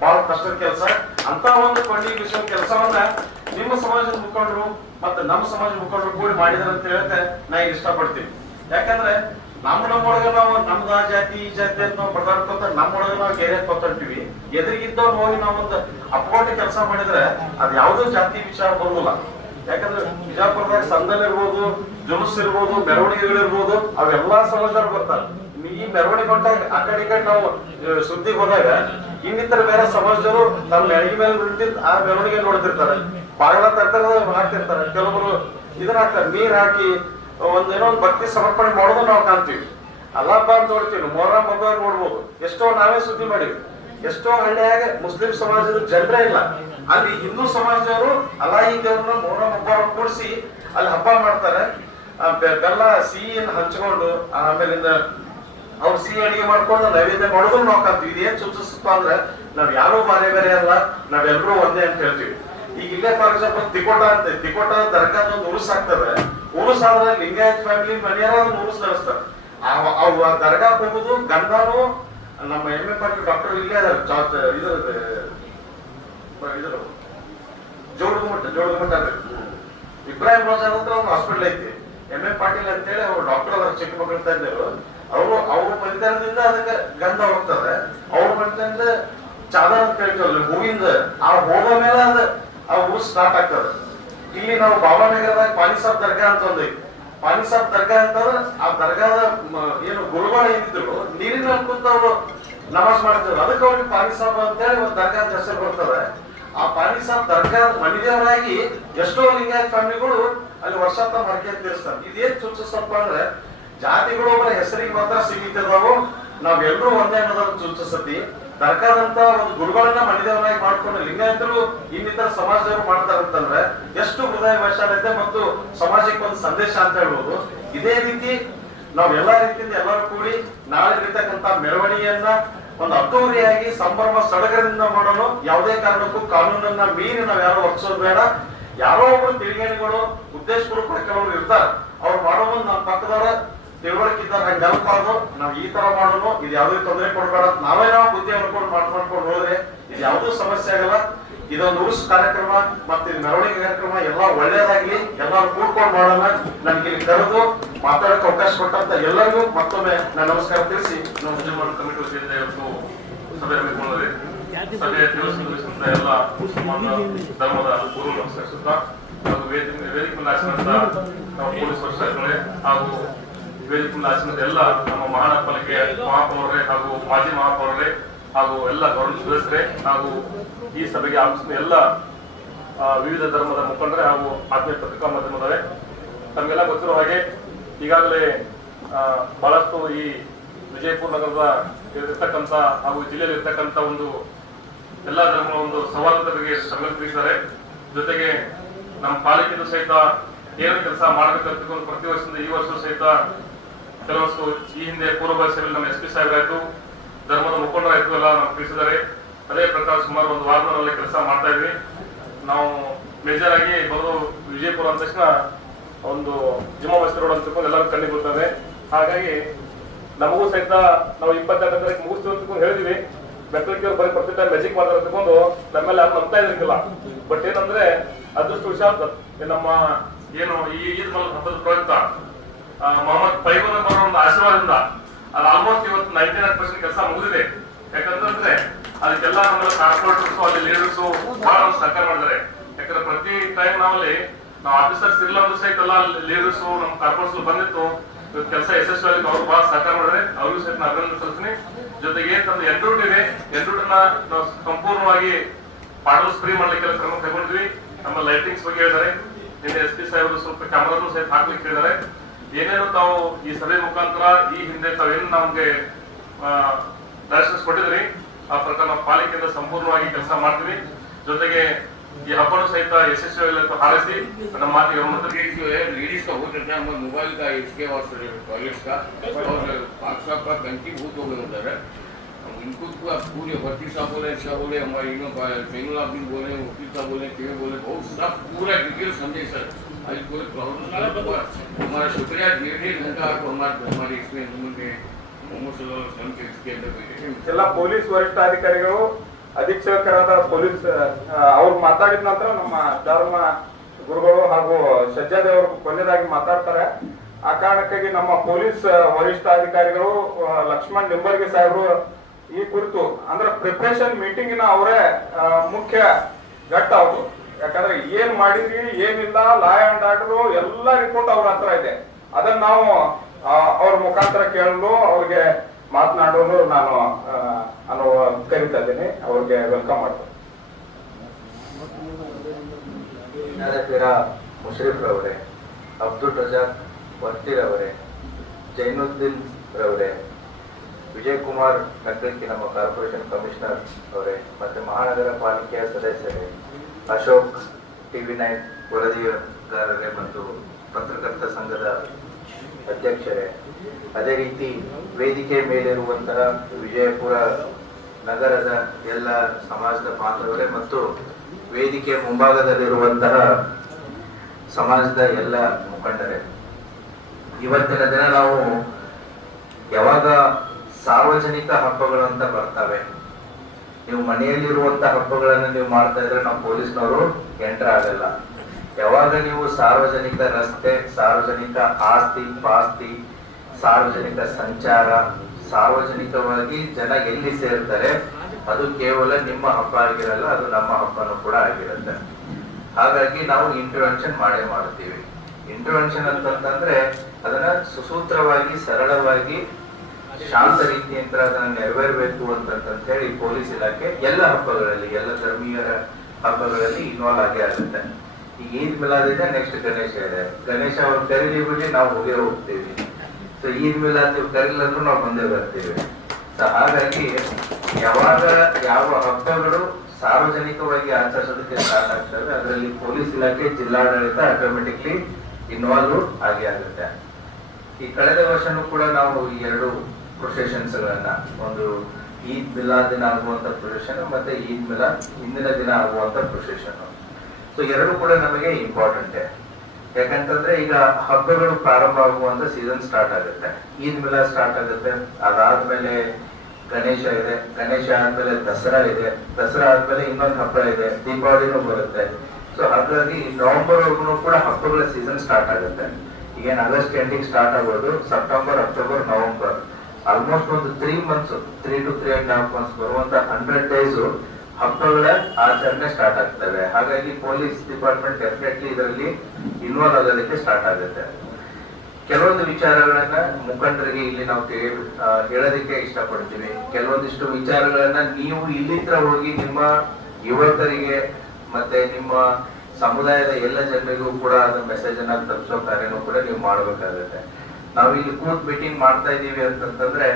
ಬಹಳ ಕಷ್ಟದ ಕೆಲಸ. ಅಂತ ಒಂದು ಕೊಂಡಿ ಬೀಸೋ ಕೆಲಸವನ್ನ ನಿಮ್ಮ ಸಮಾಜದ ಮುಖಂಡರು ಮತ್ತೆ ನಮ್ಮ ಸಮಾಜದ ಮುಖಂಡರು ಕೂಡಿ ಮಾಡಿದಾರೆ ಅಂತ ಹೇಳಕ್ಕೆ ನಾ ಇಷ್ಟಪಡ್ತೀನಿ. ಯಾಕಂದ್ರೆ ನಮ್ಮೊಳಗ ನಾವು ನಮ್ದು ಆ ಜಾತಿ ಈ ಜಾತಿ ಅಂತ ನಾವು ಬಡದಾಡ್ಕೊತ ನಮ್ಮೊಳಗ ನಾವು ಗೇರೆ ಕೊಟ್ಟಿರ್ತೀವಿ. ಎದುರಿಗಿದ್ದವ್ರು ಹೋಗಿ ನಾವೊಂದು ಅಪ್ಕೊಂಡು ಕೆಲಸ ಮಾಡಿದ್ರೆ ಅದು ಯಾವುದೋ ಜಾತಿ ವಿಚಾರ ಬರುದಿಲ್ಲ. ಯಾಕಂದ್ರೆ ಬಿಜಾಪುರದಾಗ ಸಂದಲ್ ಇರ್ಬೋದು, ಜುಲೂಸ್ ಇರ್ಬೋದು, ಮೆರವಣಿಗೆಗಳಿರ್ಬೋದು, ಅವೆಲ್ಲಾ ಸಮಾಜದವ್ರು ಬರ್ತಾರೆ. ಈ ಮೆರವಣಿಗೆ ಹೊಂಟಾಗ ಆ ಕಡೆ ಈ ಕಡೆ ನಾವು ಸುದ್ದಿಗೆ ಹೋದಾಗ ಇನ್ನಿತರ ಬೇರೆ ಸಮಾಜದವರು ತಮ್ಮ ಮೆರವಣಿಗೆ ಮೇಲೆ ನಿಂತಿದ್ದು ಆ ಮೆರವಣಿಗೆ ನೋಡ್ತಿರ್ತಾರೆ, ಬಾಗಿಲ ತರ್ತಾರೆ, ಹಾಕ್ತಿರ್ತಾರೆ. ಕೆಲವರು ಇದನ್ನ ಹಾಕ್ತಾರೆ, ನೀರ್ ಹಾಕಿ ಒಂದೇನೋ ಒಂದು ಭಕ್ತಿ ಸಮರ್ಪಣೆ ಮಾಡೋದು ನಾವು ಕಾಣ್ತೀವಿ. ಅಲ್ಲಪ್ಪ ಅಂತ ನೋಡ್ತೀವಿ. ಮೊಹರಂ ಹಬ್ಬ ನೋಡ್ಬೋದು, ಎಷ್ಟೋ ನಾವೇ ಸುದ್ದಿ ಮಾಡಿವಿ. ಎಷ್ಟೋ ಹಳ್ಳಿಯಾಗ ಮುಸ್ಲಿಂ ಸಮಾಜದ ಜನರೇ ಇಲ್ಲ, ಅಲ್ಲಿ ಹಿಂದೂ ಸಮಾಜದವರು ಅಲಾಹಿ ದೇವ್ರನ್ನ ಮೊಹರಂ ಹಬ್ಬ ಕೂಡಿಸಿ ಅಲ್ಲಿ ಹಬ್ಬ ಮಾಡ್ತಾರೆ. ಬೆಲ್ಲ ಸಿಹಿಯನ್ನು ಹಂಚ್ಕೊಂಡು ಆಮೇಲಿಂದ ಅವ್ರು ಸಿಹಿ ಅಡಿಗೆ ಮಾಡ್ಕೊಂಡು ನೈವೇದ್ಯ ಮಾಡೋದು ನಾವು ಕಾಣ್ತೀವಿ. ಇದೇನ್ ಸೂಚಿಸುತ್ತ ಅಂದ್ರೆ ನಾವ್ ಯಾರು ಬೇರೆ ಬೇರೆ ಅಲ್ಲ, ನಾವೆಲ್ಲರೂ ಒಂದೇ ಅಂತ ಹೇಳ್ತೀವಿ. ಈಗ ಇಲ್ಲೇ ಫಾರ್ ಎಕ್ಸಾಂಪಲ್ ತಿಕೋಟ ದರ್ಗಾದ ಒಂದು ಉರುಸ್ ಆಗ್ತದೆ. ಉರುಸ್ ಆದ್ರೆ ಲಿಂಗಾಯತ್ ಫ್ಯಾಮಿಲಿ ಮನೆಯಾರ ಒಂದು ಉರುಸ್ ನಡೆಸ್ತಾರೆ. ಅವು ದರ್ಗಾ ಹೋಗುದು ಗಂಧಾನು ನಮ್ಮ ಎಂ ಎ ಪಾಟೀಲ್ ಡಾಕ್ಟರ್ ಇಲ್ಲೇ ಅದಾರ, ಜೋಡಗುಮಠ ಇಬ್ರಾಹಿಂ ರೋಜಾನ್ ಅಂತ ಒಂದು ಹಾಸ್ಪಿಟಲ್ ಐತಿ. ಎಂ ಎ ಪಾಟೀಲ್ ಅಂತೇಳಿ ಅವ್ರು ಡಾಕ್ಟರ್ ಅದರ ಚಿಕ್ಕಮಕ್ಕಳ ತಂದೆಯವರು. ಅವ್ರ ಮನೆತನದಿಂದ ಅದಕ್ಕೆ ಗಂಧ ಹೋಗ್ತದೆ. ಅವ್ರ ಮನೆತನದಿಂದ ಚಾದರ್ ಅಂತ ಹೇಳ್ತೀವಲ್ಲ ಹೂವಿಂದ, ಆ ಹೋದ ಮೇಲೆ ಅದು ಆ ಊರು ಸ್ಟಾರ್ಟ್ ಆಗ್ತದೆ. ಇಲ್ಲಿ ನಾವು ಬಾಬಾನಗರದಾಗ ಪಾಲಿಸಾಬ್ ದರ್ಗಾ ಅಂತ ಒಂದೈತಿ. ಪಾನಿ ಸಾಬ್ ದರ್ಗಾ ಅಂತಂದ್ರೆ ಆ ದರ್ಗಾದ ಏನು ಗುರುಗಳು ಏನಿದ್ರು ನೀರಿನಲ್ಲಿ ಕುಂತ ಅವರು ನಮಾಜ್ ಮಾಡ್ತಿದ್ರು, ಅದಕ್ಕೆ ಅವ್ರಿಗೆ ಪಾನಿ ಸಾಬ್ ಅಂತ ಹೇಳಿ ಒಂದು ದರ್ಗಾದ ಹೆಸರು ಬರ್ತದೆ. ಆ ಪಾನಿ ಸಾಬ್ ದರ್ಗಾ ಮನಿದೇವರಾಗಿ ಎಷ್ಟೋ ಲಿಂಗಾಯತ್ ಫ್ಯಾಮಿಲಿಗಳು ಅಲ್ಲಿ ವರ್ಷಾಂತ ಮರಕೆ ತೀರಿಸ್ತಾರೆ. ಇದೇನ್ ಸೂಚಿಸಪ್ಪ ಅಂದ್ರೆ ಜಾತಿಗಳು ಅವರ ಹೆಸರಿಗೆ ಮಾತ್ರ ಸೀಮಿತ ಇದಾವು, ನಾವೆಲ್ಲರೂ ಒಂದೇ ಅನ್ನೋದನ್ನ ಸೂಚಿಸತಿ. ದರ್ಗಾದಂತ ಒಂದು ಗುರುಗಳನ್ನ ಮನಿದೇವರಾಗಿ ಮಾಡ್ಕೊಂಡು ಲಿಂಗಾಯತರು ಇನ್ನಿತರ ಸಮಾಜದವರು ಮಾಡ್ತಾರಂತಂದ್ರೆ ಎಷ್ಟು ಹೃದಯ ವೈಶಾಲ್ಯತೆ ಮತ್ತು ಸಮಾಜಕ್ಕೆ ಒಂದು ಸಂದೇಶ ಅಂತ ಹೇಳ್ಬೋದು. ಇದೇ ರೀತಿ ನಾವ್ ಎಲ್ಲಾ ರೀತಿಯಿಂದ ಎಲ್ಲರೂ ಕೂಡಿ ನಾಳೆ ಇರ್ತಕ್ಕಂತ ಮೆರವಣಿಗೆಯನ್ನ ಒಂದು ಅದ್ದೂರಿಯಾಗಿ ಸಂಭ್ರಮ ಸಡಗರದಿಂದ ಮಾಡೋಣ. ಯಾವುದೇ ಕಾರಣಕ್ಕೂ ಕಾನೂನನ್ನ ಮೀರಿ ನಾವ್ ಯಾರೋ ವರ್ತಿಸೋದು ಬೇಡ. ಯಾರೋ ಒಬ್ರು ತಿರುಗೇಣಿಗಳು ಉದ್ದೇಶಪೂರ್ವಕ ಕೆಲವರು ಇರ್ತಾರೆ, ಅವ್ರು ಮಾಡೋ ಮುಂದ್ ನಮ್ಮ ಪಕ್ಕದವರ ತಿಳುವಳಿಕೆ ಇದ್ದಾಗ ಹಂಗೆ ನೆನಪಾದ್ರು ನಾವ್ ಈ ತರ ಮಾಡೋಣ, ಇದು ಯಾವ್ದೇ ತೊಂದರೆ ಕೊಡ್ಬೇಡ, ನಾವೇ ನಾವು ಬುದ್ಧಿ ಅನ್ಕೊಂಡು ಮಾಡ್ಕೊಂಡು ಹೋದ್ರೆ ಇದು ಯಾವ್ದೂ ಸಮಸ್ಯೆ ಆಗಲ್ಲ. ಇದೊಂದು ಉರುಸು ಕಾರ್ಯಕ್ರಮ ಮತ್ತೆ ಇದು ಮೆರವಣಿಗೆ ಕಾರ್ಯಕ್ರಮ ಎಲ್ಲ ಒಳ್ಳೇದಾಗ್ಲಿ, ಎಲ್ಲರೂ ಕೂಡ್ಕೊಂಡು ಮಾಡೋಣ. ನನ್ಗೆ ಇಲ್ಲಿ ಕರೆದು ಮಾತಾಡಕ್ಕೆ ಅವಕಾಶ ಕೊಟ್ಟಂತ ಎಲ್ಲರಿಗೂ ಮತ್ತೊಮ್ಮೆ ನಾನು ನಮಸ್ಕಾರ ತಿಳಿಸಿ ನಾವು ಮುಸ್ಲಿಂ ಕಮಿಟಿ ವತಿಯಿಂದ ಇವತ್ತು ಸಭೆ ಹಮ್ಮಿಕೊಂಡಿದೆ. ಸಭೆಯ ತಿಳಿಸಿದ ಎಲ್ಲ ಮುಸಲ್ಮಾನ ಧರ್ಮದ ಗುರು ನಮಸ್ಕರಿಸುತ್ತಾ ಹಾಗೂ ವೇದಿಕೆ ಆಚರಣದ ನಮ್ಮ ಪೊಲೀಸ್ ವರ್ಷಗಳೇ ಹಾಗೂ ವೇದಿಕೆ ಆಚರಣದ ಎಲ್ಲ ನಮ್ಮ ಮಹಾನಗರ ಪಾಲಿಕೆ ಮಹಾಪೌರರೇ ಹಾಗೂ ಮಾಜಿ ಮಹಾಪೌರರೇ ಹಾಗೂ ಎಲ್ಲ ಗೌರವ ಸದಸ್ಯರೇ ಹಾಗೂ ಈ ಸಭೆಗೆ ಆಗಮಿಸಿದ ಎಲ್ಲ ವಿವಿಧ ಧರ್ಮದ ಮುಖಂಡರೇ ಹಾಗೂ ಆತ್ಮೀಯ ಪತ್ರಿಕಾ ಮಾಧ್ಯಮದವರೇ, ತಮಗೆಲ್ಲ ಗೊತ್ತಿರುವ ಹಾಗೆ ಈಗಾಗಲೇ ಬಹಳಷ್ಟು ಈ ವಿಜಯಪುರ ನಗರದ ಇರ್ತಕ್ಕಂಥ ಹಾಗೂ ಜಿಲ್ಲೆಯಲ್ಲಿ ಇರ್ತಕ್ಕಂಥ ಒಂದು ಎಲ್ಲಾ ಧರ್ಮಗಳ ಒಂದು ಸವಾಲುಗಳಿಗೆ ಸಂಬಂಧಿಸಿದ್ದಾರೆ. ಜೊತೆಗೆ ನಮ್ಮ ಪಾಲಿಕೆದು ಸಹಿತ ಏನು ಕೆಲಸ ಮಾಡಬೇಕಂತ ಪ್ರತಿ ವರ್ಷದಿಂದ ಈ ವರ್ಷ ಸಹಿತ ಕೆಲವಷ್ಟು ಈ ಹಿಂದೆ ಪೂರ್ವಭಾವಿ ಸಭೆಯಲ್ಲಿ ನಮ್ಮ SP ಸಾಹೇಬರಾಯ್ತು, ಧರ್ಮದ ಮುಖಂಡರಾಯ್ತು ಎಲ್ಲ ನಮ್ಗೆ ತಿಳಿಸಿದ್ದಾರೆ. ಅದೇ ಪ್ರಕಾರ ಸುಮಾರು ಒಂದು ವಾರದಲ್ಲಿ ಕೆಲಸ ಮಾಡ್ತಾ ಇದ್ವಿ. ನಾವು ಮೇಜರ್ ಆಗಿ ಬರೋ ವಿಜಯಪುರ ಅಂದ ತಕ್ಷಣ ಒಂದು ಜುಮ್ಮಾ ಮಸ್ಜಿದ್ ರೋಡ್ ಅಂತ ಎಲ್ಲರೂ ಕಣ್ಣಿಗೆ ಬರ್ತದೆ. ಹಾಗಾಗಿ ನಮಗೂ ಸಹಿತ ನಾವು 22 ತಾರೀಕು ಮುಗಿಸ್ತೀವಿ ಅಂತ ಹೇಳಿದ್ವಿ. ಮೆಟ್ರಿಕ್ ಬರೀ ಪ್ರತಿ ಟೈಮ್ ಮೆಜಿಕ್ ಮಾಡ್ತಾರೆ ಅಂತಕೊಂಡು ನಮ್ಮೆಲ್ಲ ಯಾರು ನಂಬ್ತಾ ಇದ್ರಿಲ್ಲ. ಬಟ್ ಏನಂದ್ರೆ ಅದೃಷ್ಟವಶಾತ್ ನಮ್ಮ ಏನು ಈ ಈದ್ ಹಬ್ಬದ ಪ್ರಯುಕ್ತ ಮೊಹಮ್ಮದ್ ಪೈಗಂಬರ್ ಬರೋ ಒಂದು ಆಶೀರ್ವಾದದಿಂದ ಅದು ಆಲ್ಮೋಸ್ಟ್ ಇವತ್ತು 99% ಕೆಲಸ ಮುಗಿದಿದೆ. ಯಾಕಂತಂದ್ರೆ ಅದಕ್ಕೆಲ್ಲ ನಮ್ಮ ಕಾರ್ಪೊರೇಟರ್ಸು ಅಲ್ಲಿ ಲೀಡರ್ಸು ಬಹಳ ಸಹಕಾರ ಮಾಡಿದ್ದಾರೆ. ಯಾಕಂದ್ರೆ ಪ್ರತಿ ಟೈಮ್ ನಾವು ಆಫೀಸರ್ಸ್ ಇಲ್ಲ ಅಂದ್ರೂ ಸಹಿತ ಎಲ್ಲ ಲೀಡರ್ಸು ನಮ್ಮ ಕಾರ್ಪೊರೇಟರ್ಸ್ ಬಂದಿತ್ತು. ಕೆಲಸ ಯಶಸ್ವಿಯಾಗಿ ಅವರು ಬಹಳ ಸಹಕಾರ ಮಾಡಿದ್ರೆ ಅವ್ರಿಗೂ ಸಹಿತ ನಾನು ಅಭಿನಂದನೆ ಸಲ್ಲಿಸ್ತೀನಿ. ಜೊತೆಗೆ ನಮ್ದು ಎಂಟ್ರೂಟ್ ಇದೆ, ಎಂಟ್ರೂಟನ್ನ ನಾವು ಸಂಪೂರ್ಣವಾಗಿ ಪಾಡಲ್ಸ್ ಫ್ರೀ ಮಾಡ್ಲಿಕ್ಕೆ ಕ್ರಮ ತಗೊಂಡಿದ್ವಿ. ನಮ್ಮ ಲೈಟಿಂಗ್ಸ್ ಬಗ್ಗೆ ಹೇಳಿದ್ದಾರೆ, ನಿನ್ನೆ SP ಸಾಹೇಬರು ಸ್ವಲ್ಪ ಕ್ಯಾಮರಾನು ಸಹಿತ ಹಾಕ್ಲಿಕ್ಕೆ ಹೇಳಿದ್ದಾರೆ. ಏನೇನು ತಾವು ಈ ಸಭೆ ಮುಖಾಂತರ ಈ ಹಿಂದೆ ತಾವೇನು ನಮ್ಗೆ ಡೈರೆಕ್ಷನ್ಸ್ ಕೊಟ್ಟಿದ್ರಿ ಆ ಪ್ರಕಾರ ನಾವು ಪಾಲಿಕೆಯಿಂದ ಸಂಪೂರ್ಣವಾಗಿ ಕೆಲಸ ಮಾಡ್ತೀವಿ. ಜೊತೆಗೆ ಈ ಹಬ್ಬನು ಸಹಿತ ಯಶಸ್ವಿಯಾಗಿ ಹಾರೈಸಿ ನಮ್ಮ ಮಾತಿಗೆ लेडीज का बहुत रहता है, मोबाइल का इसके और टॉयलेट्स का और पाक साहब का कंकी बहुत हो गए उधर है। इनको पूरे भर्ती साहब बोले, शाह बोले, हमारे सैनुल आबिदीन बोले, वकील साहब बोले, के बोले, बहुत सब पूरा डिटेल समझे सर। आज कोई प्रॉब्लम हमारा शुक्रिया 1.5 घंटा आपको हमारे इसमें मोहम्मद सल्लल्लाहु अलैहि वसल्लम के इसके अंदर ಎಲ್ಲ ಪೊಲೀಸ್ ವರಿಷ್ಠಾಧಿಕಾರಿಗಳು ಅಧೀಕ್ಷಕರಾದ ಪೊಲೀಸ್ ಅವ್ರು ಮಾತಾಡಿದ ನಂತರ ನಮ್ಮ ಧರ್ಮ ಗುರುಗಳು ಹಾಗೂ ಸಜ್ಜಾದೇವರು ಕೊನೆಯದಾಗಿ ಮಾತಾಡ್ತಾರೆ. ಆ ಕಾರಣಕ್ಕಾಗಿ ನಮ್ಮ ಪೊಲೀಸ್ ವರಿಷ್ಠಾಧಿಕಾರಿಗಳು ಲಕ್ಷ್ಮಣ್ ನಿಂಬರ್ಗಿ ಸಾಹೇಬರು ಈ ಕುರಿತು ಅಂದ್ರೆ ಪ್ರಿಪರೇಷನ್ ಮೀಟಿಂಗಿನ ಅವರೇ ಮುಖ್ಯ ಘಟ್ಟ ಅವರು. ಯಾಕಂದ್ರೆ ಏನ್ ಮಾಡಿದ್ರಿ ಏನಿಲ್ಲ ಲಾ ಅಂಡ್ ಆರ್ಡರ್ ಎಲ್ಲ ರಿಪೋರ್ಟ್ ಅವ್ರ ಹತ್ರ ಇದೆ. ಅದನ್ನ ನಾವು ಅವ್ರ ಮುಖಾಂತರ ಕೇಳಲು ಅವ್ರಿಗೆ ಮಾತನಾಡೋನು ನಾನು ಕರಿತಾ ಇದ್ದೀನಿ. ಅವ್ರಿಗೆ ವೆಲ್ಕಮ್ ಮಾಡ್ತೀನಿ. ಮುಷರೀಫ್ ರವರೇ, ಅಬ್ದುಲ್ ರಜಾಕ್ ವರ್ತಿರ್ ಅವರೇ, ಜೈನುದ್ದೀನ್ ರವರೇ, ವಿಜಯ್ ಕುಮಾರ್ ನಗರಕ್ಕೆ ನಮ್ಮ ಕಾರ್ಪೊರೇಷನ್ ಕಮಿಷನರ್ ಅವರೇ, ಮತ್ತೆ ಮಹಾನಗರ ಪಾಲಿಕೆಯ ಸದಸ್ಯರೇ, ಅಶೋಕ್ TV9 ವರದಿಗಾರರೇ ಮತ್ತು ಪತ್ರಕರ್ತ ಸಂಘದ ಅಧ್ಯಕ್ಷರೇ, ಅದೇ ರೀತಿ ವೇದಿಕೆ ಮೇಲಿರುವಂತಹ ವಿಜಯಪುರ ನಗರದ ಎಲ್ಲ ಸಮಾಜದ ಬಾಂಧವರೇ ಮತ್ತು ವೇದಿಕೆ ಮುಂಭಾಗದಲ್ಲಿರುವಂತಹ ಸಮಾಜದ ಎಲ್ಲ ಮುಖಂಡರೇ, ಇವತ್ತಿನ ದಿನ ನಾವು ಯಾವಾಗ ಸಾರ್ವಜನಿಕ ಹಬ್ಬಗಳು ಅಂತ ಬರ್ತವೆ, ನೀವು ಮನೆಯಲ್ಲಿರುವಂತಹ ಹಬ್ಬಗಳನ್ನು ನೀವು ಮಾಡ್ತಾ ಇದ್ರೆ ನಾವು ಪೊಲೀಸ್ನವರು ಎಂಟರ್ ಆಗಲ್ಲ. ಯಾವಾಗ ನೀವು ಸಾರ್ವಜನಿಕ ರಸ್ತೆ, ಸಾರ್ವಜನಿಕ ಆಸ್ತಿ ಪಾಸ್ತಿ, ಸಾರ್ವಜನಿಕ ಸಂಚಾರ, ಸಾರ್ವಜನಿಕವಾಗಿ ಜನ ಎಲ್ಲಿ ಸೇರ್ತಾರೆ ಅದು ಕೇವಲ ನಿಮ್ಮ ಹಬ್ಬ ಆಗಿರಲ್ಲ, ಅದು ನಮ್ಮ ಹಬ್ಬನೂ ಕೂಡ ಆಗಿರುತ್ತೆ. ಹಾಗಾಗಿ ನಾವು ಇಂಟರ್ವೆನ್ಷನ್ ಮಾಡೇ ಮಾಡ್ತೀವಿ. ಇಂಟರ್ವೆನ್ಷನ್ ಅಂತಂದ್ರೆ ಅದನ್ನ ಸುಸೂತ್ರವಾಗಿ ಸರಳವಾಗಿ ಶಾಂತ ರೀತಿಯಿಂದ ಅದನ್ನ ನೆರವೇರಬೇಕು ಅಂತ ಹೇಳಿ ಪೊಲೀಸ್ ಇಲಾಖೆ ಎಲ್ಲ ಹಬ್ಬಗಳಲ್ಲಿ, ಎಲ್ಲ ಧರ್ಮೀಯರ ಹಬ್ಬಗಳಲ್ಲಿ ಇನ್ವಾಲ್ವ್ ಆಗೇ ಆಗುತ್ತೆ. ಈ ಈದ್ ಮಿಲಾದ್ ಇದೆ, ನೆಕ್ಸ್ಟ್ ಗಣೇಶ ಇದೆ. ಗಣೇಶ ಅವ್ರು ಕರೀಲಿ ಬಿಡಿ ನಾವು ಹೋಗ್ತೀವಿ. ಸೊ ಈದ್ ಮಿಲಾದ್ ನೀವು ಕರೀಲಿಲ್ಲ ಅಂದ್ರೂ ನಾವು ಬಂದೇ ಬರ್ತೀವಿ. ಸೊ ಹಾಗಾಗಿ ಯಾವಾಗ ಯಾವ ಹಬ್ಬಗಳು ಸಾರ್ವಜನಿಕವಾಗಿ ಆಚರಿಸೋದಕ್ಕೆ ಸ್ಟಾರ್ಟ್ ಆಗ್ತವೆ ಅದರಲ್ಲಿ ಪೊಲೀಸ್ ಇಲಾಖೆ, ಜಿಲ್ಲಾಡಳಿತ ಆಟೋಮೆಟಿಕ್ಲಿ ಇನ್ವಾಲ್ವ್ ಆಗೇ ಆಗುತ್ತೆ. ಈ ಕಳೆದ ವರ್ಷನೂ ಕೂಡ ನಾವು ಈ 2 ಪ್ರೊಸೆಷನ್ಸ್ ಗಳನ್ನ, ಒಂದು ಈದ್ ಮಿಲಾದ್ ದಿನ ಆಗುವಂತ ಪ್ರೊಸೆಷನ್ ಮತ್ತೆ ಈದ್ ಮಿಲಾದ್ ಹಿಂದಿನ ದಿನ ಆಗುವಂತ ಪ್ರೊಸೆಷನ್. ಸೊ 2 ಕೂಡ ನಮಗೆ ಇಂಪಾರ್ಟೆಂಟ್. ಯಾಕಂತಂದ್ರೆ ಈಗ ಹಬ್ಬಗಳು ಪ್ರಾರಂಭ ಆಗುವಂತ ಸೀಸನ್ ಸ್ಟಾರ್ಟ್ ಆಗುತ್ತೆ. ಈದ್ ಮಿಲಾದ್ ಸ್ಟಾರ್ಟ್ ಆಗುತ್ತೆ, ಅದಾದ್ಮೇಲೆ ಗಣೇಶ ಇದೆ, ಗಣೇಶ ಆದ್ಮೇಲೆ ದಸರಾ ಇದೆ, ದಸರಾ ಆದ್ಮೇಲೆ ಇನ್ನೊಂದು ಹಬ್ಬ ಇದೆ, ದೀಪಾವಳಿನೂ ಬರುತ್ತೆ. ಸೊ ಹಾಗಾಗಿ ನವೆಂಬರ್ ವರೆಗೂ ಕೂಡ ಹಬ್ಬಗಳ ಸೀಸನ್ ಸ್ಟಾರ್ಟ್ ಆಗುತ್ತೆ. ಈಗೇನು ಆಗಸ್ಟ್ ಎಂಡಿಂಗ್ ಸ್ಟಾರ್ಟ್ ಆಗೋದು, ಸೆಪ್ಟೆಂಬರ್, ಅಕ್ಟೋಬರ್, ನವೆಂಬರ್, ಆಲ್ಮೋಸ್ಟ್ ಒಂದು 3 months, 3 to 3.5 months ಬರುವಂತ 100 days ಹಬ್ಬಗಳ ಆಚರಣೆ ಸ್ಟಾರ್ಟ್ ಆಗ್ತವೆ. ಹಾಗಾಗಿ ಪೊಲೀಸ್ ಡಿಪಾರ್ಟ್ಮೆಂಟ್ ಡೆಫಿನೆಟ್ಲಿ ಇದರಲ್ಲಿ ಇನ್ವಾಲ್ವ್ ಆಗೋದಕ್ಕೆ ಸ್ಟಾರ್ಟ್ ಆಗುತ್ತೆ. ಕೆಲವೊಂದು ವಿಚಾರಗಳನ್ನ ಮುಖಂಡರಿಗೆ ಇಲ್ಲಿ ನಾವು ಹೇಳೋದಕ್ಕೆ ಇಷ್ಟಪಡ್ತೀವಿ. ಕೆಲವೊಂದಿಷ್ಟು ವಿಚಾರಗಳನ್ನ ನೀವು ಇಲ್ಲಿತ್ರ ಹೋಗಿ ನಿಮ್ಮ ಯುವಕರಿಗೆ ಮತ್ತೆ ನಿಮ್ಮ ಸಮುದಾಯದ ಎಲ್ಲ ಜನರಿಗೂ ಕೂಡ ಅದನ್ನ ಮೆಸೇಜ್ ಅನ್ನ ತಲುಪಿಸೋ ಕಾರ್ಯನೂ ಕೂಡ ನೀವು ಮಾಡಬೇಕಾಗುತ್ತೆ. ನಾವು ಇಲ್ಲಿ ಕೂತ್ ಮೀಟಿಂಗ್ ಮಾಡ್ತಾ ಇದೀವಿ ಅಂತಂದ್ರೆ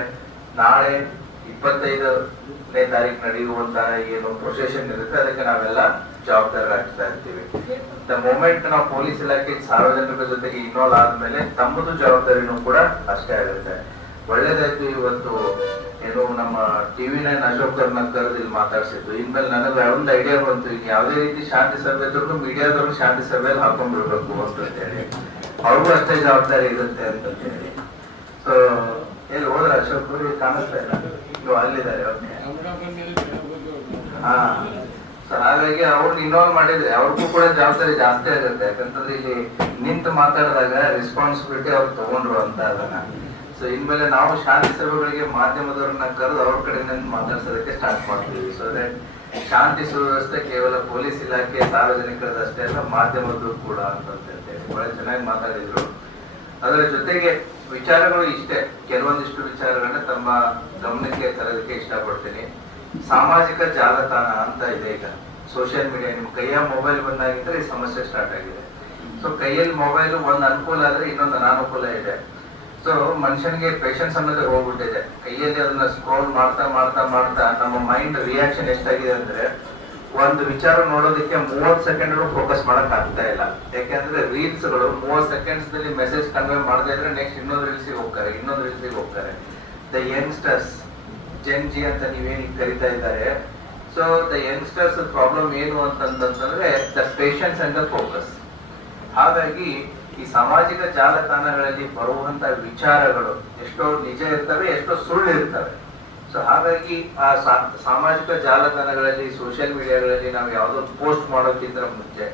ನಾಳೆ 25ನೇ ತಾರೀಕು ನಡೆಯುವಂತಹ ಏನು ಪ್ರೊಸೆಷನ್ ಇರುತ್ತೆ ಅದಕ್ಕೆ ನಾವೆಲ್ಲ ಜವಾಬ್ದಾರರಾಗ್ತಾ ಇರ್ತೀವಿ. ದ ಮೂಮೆಂಟ್ ನಾವು ಪೊಲೀಸ್ ಇಲಾಖೆ ಸಾರ್ವಜನಿಕರ ಜೊತೆಗೆ ಇನ್ವಾಲ್ವ್ ಆದ್ಮೇಲೆ ತಮ್ಮದು ಜವಾಬ್ದಾರಿನೂ ಕೂಡ ಅಷ್ಟೇ ಆಗುತ್ತೆ. ಒಳ್ಳೇದಾಯ್ತು ಇವತ್ತು ಏನು ನಮ್ಮ TV9 ಅಶೋಕ್ ಅವ್ರನ್ನ ಕರೆದು ಇಲ್ಲಿ ಮಾತಾಡ್ಸಿದ್ದು. ಇನ್ಮೇಲೆ ನನಗೆ ಒಂದು ಐಡಿಯಾ ಬಂತು, ಈಗ ಯಾವುದೇ ರೀತಿ ಶಾಂತಿ ಸಭೆ ಇದ್ರು ಮೀಡಿಯಾದವ್ರು ಶಾಂತಿ ಸಭೆಯಲ್ಲಿ ಹಾಕೊಂಡ್ಬಿಡ್ಬೇಕು ಅಂತ ಹೇಳಿ, ಅವ್ರಿಗೂ ಅಷ್ಟೇ ಜವಾಬ್ದಾರಿ ಇರುತ್ತೆ ಅಂತ ಹೇಳಿ. ಸೊ ಎಲ್ಲಿ ಹೋದ್ರ ಅಶೋಕ್ ಅವ್ರಿಗೆ ಕಾಣಿಸ್ತಾ ಇಲ್ಲ, ನೀವು ಅಲ್ಲಿದ್ದಾರೆ. ಹಾ, ಸೊ ಹಾಗಾಗಿ ಅವ್ರನ್ನ ಇನ್ವಾಲ್ವ್ ಮಾಡಿದ್ರೆ ಅವ್ರಿಗೂ ಕೂಡ ಜವಾಬ್ದಾರಿ ಜಾಸ್ತಿ ಆಗುತ್ತೆ. ಯಾಕಂತಂದ್ರೆ ಇಲ್ಲಿ ನಿಂತು ಮಾತಾಡಿದಾಗ ರೆಸ್ಪಾನ್ಸಿಬಿಲಿಟಿ ಅವ್ರು ತಗೊಂಡ್ರು ಅಂತ ಅದನ್ನ. ಸೊ ಇನ್ಮೇಲೆ ನಾವು ಶಾಂತಿ ಸಭೆಗಳಿಗೆ ಮಾಧ್ಯಮದವ್ರನ್ನ ಕರೆದು ಅವ್ರ ಕಡೆಯಿಂದ ಮಾತಾಡ್ಸೋದಕ್ಕೆ ಸ್ಟಾರ್ಟ್ ಮಾಡ್ತೀವಿ. ಸೊ ದಟ್ ಶಾಂತಿ ಸುವ್ಯವಸ್ಥೆ ಕೇವಲ ಪೊಲೀಸ್ ಇಲಾಖೆ ಸಾರ್ವಜನಿಕರದಷ್ಟೇ ಅಲ್ಲ, ಮಾಧ್ಯಮದ್ದು ಕೂಡ ಅಂತ ಹೇಳ್ತೇವೆ. ಬಹಳ ಚೆನ್ನಾಗಿ ಮಾತಾಡಿದ್ರು. ಅದರ ಜೊತೆಗೆ ವಿಚಾರಗಳು ಇಷ್ಟೇ, ಕೆಲವೊಂದಿಷ್ಟು ವಿಚಾರಗಳನ್ನ ತಮ್ಮ ಗಮನಕ್ಕೆ ತರೋದಕ್ಕೆ ಇಷ್ಟಪಡ್ತೀನಿ. ಸಾಮಾಜಿಕ ಜಾಲತಾಣ ಅಂತ ಇದೆ ಈಗ, ಸೋಷಿಯಲ್ ಮೀಡಿಯಾ. ನಿಮ್ ಕೈಯ ಮೊಬೈಲ್ ಬಂದಾಗಿದ್ರೆ ಈ ಸಮಸ್ಯೆ ಸ್ಟಾರ್ಟ್ ಆಗಿದೆ. ಸೊ ಕೈಯಲ್ಲಿ ಮೊಬೈಲ್ ಒಂದು ಅನುಕೂಲ ಆದ್ರೆ ಇನ್ನೊಂದು ಅನಾನುಕೂಲ ಇದೆ. ಸೊ ಮನುಷ್ಯನಿಗೆ ಪೇಷನ್ಸ್ ಅನ್ನೋದೇ ಹೋಗ್ಬಿಟ್ಟಿದೆ. ಕೈಯಲ್ಲಿ ಅದನ್ನ ಸ್ಕ್ರೋಲ್ ಮಾಡ್ತಾ ಮಾಡ್ತಾ ಮಾಡ್ತಾ ನಮ್ಮ ಮೈಂಡ್ ರಿಯಾಕ್ಷನ್ ಎಷ್ಟಾಗಿದೆ ಅಂದ್ರೆ ಒಂದು ವಿಚಾರ ನೋಡೋದಕ್ಕೆ 30 ಸೆಕೆಂಡ್ ಫೋಕಸ್ ಮಾಡಕ್ ಆಗ್ತಾ ಇಲ್ಲ. ಯಾಕೆಂದ್ರೆ ರೀಲ್ಸ್ ಗಳು 30 ಸೆಕೆಂಡ್ಸ್ ನಲ್ಲಿ ಮೆಸೇಜ್ ಕನ್ವೆ ಮಾಡದೇ ಇದ್ರೆ ನೆಕ್ಸ್ಟ್ ಇನ್ನೊಂದು ರೀಲ್ಸಿಗೆ ಹೋಗ್ತಾರೆ, ಇನ್ನೊಂದು ರೀಲ್ಸಿಗೆ ಹೋಗ್ತಾರೆ. ದ ಯಂಗ್ಸ್ಟರ್ಸ್, ಜೆನ್ ಜಿ ಅಂತ ನೀವೇನು ಕರಿತಾ ಇದ್ದಾರೆ. ಸೊ ದ ಯಂಗ್ಸ್ಟರ್ಸ್ ಪ್ರಾಬ್ಲಮ್ ಏನು ಅಂತಂದ್ರೆ the patience and the focus. ಹಾಗಾಗಿ ಈ ಸಾಮಾಜಿಕ ಜಾಲತಾಣಗಳಲ್ಲಿ ಬರುವಂತ ವಿಚಾರಗಳು ಎಷ್ಟೋ ನಿಜ ಇರ್ತವೆ, ಎಷ್ಟೋ ಸುಳ್ಳು ಇರ್ತವೆ. ಸೊ ಹಾಗಾಗಿ ಆ ಸಾಮಾಜಿಕ ಜಾಲತಾಣಗಳಲ್ಲಿ, ಸೋಷಿಯಲ್ ಮೀಡಿಯಾಗಳಲ್ಲಿ ನಾವು ಯಾವುದೋ ಪೋಸ್ಟ್ ಮಾಡೋಕ್ಕಿಂತ ಮುಂಚೆ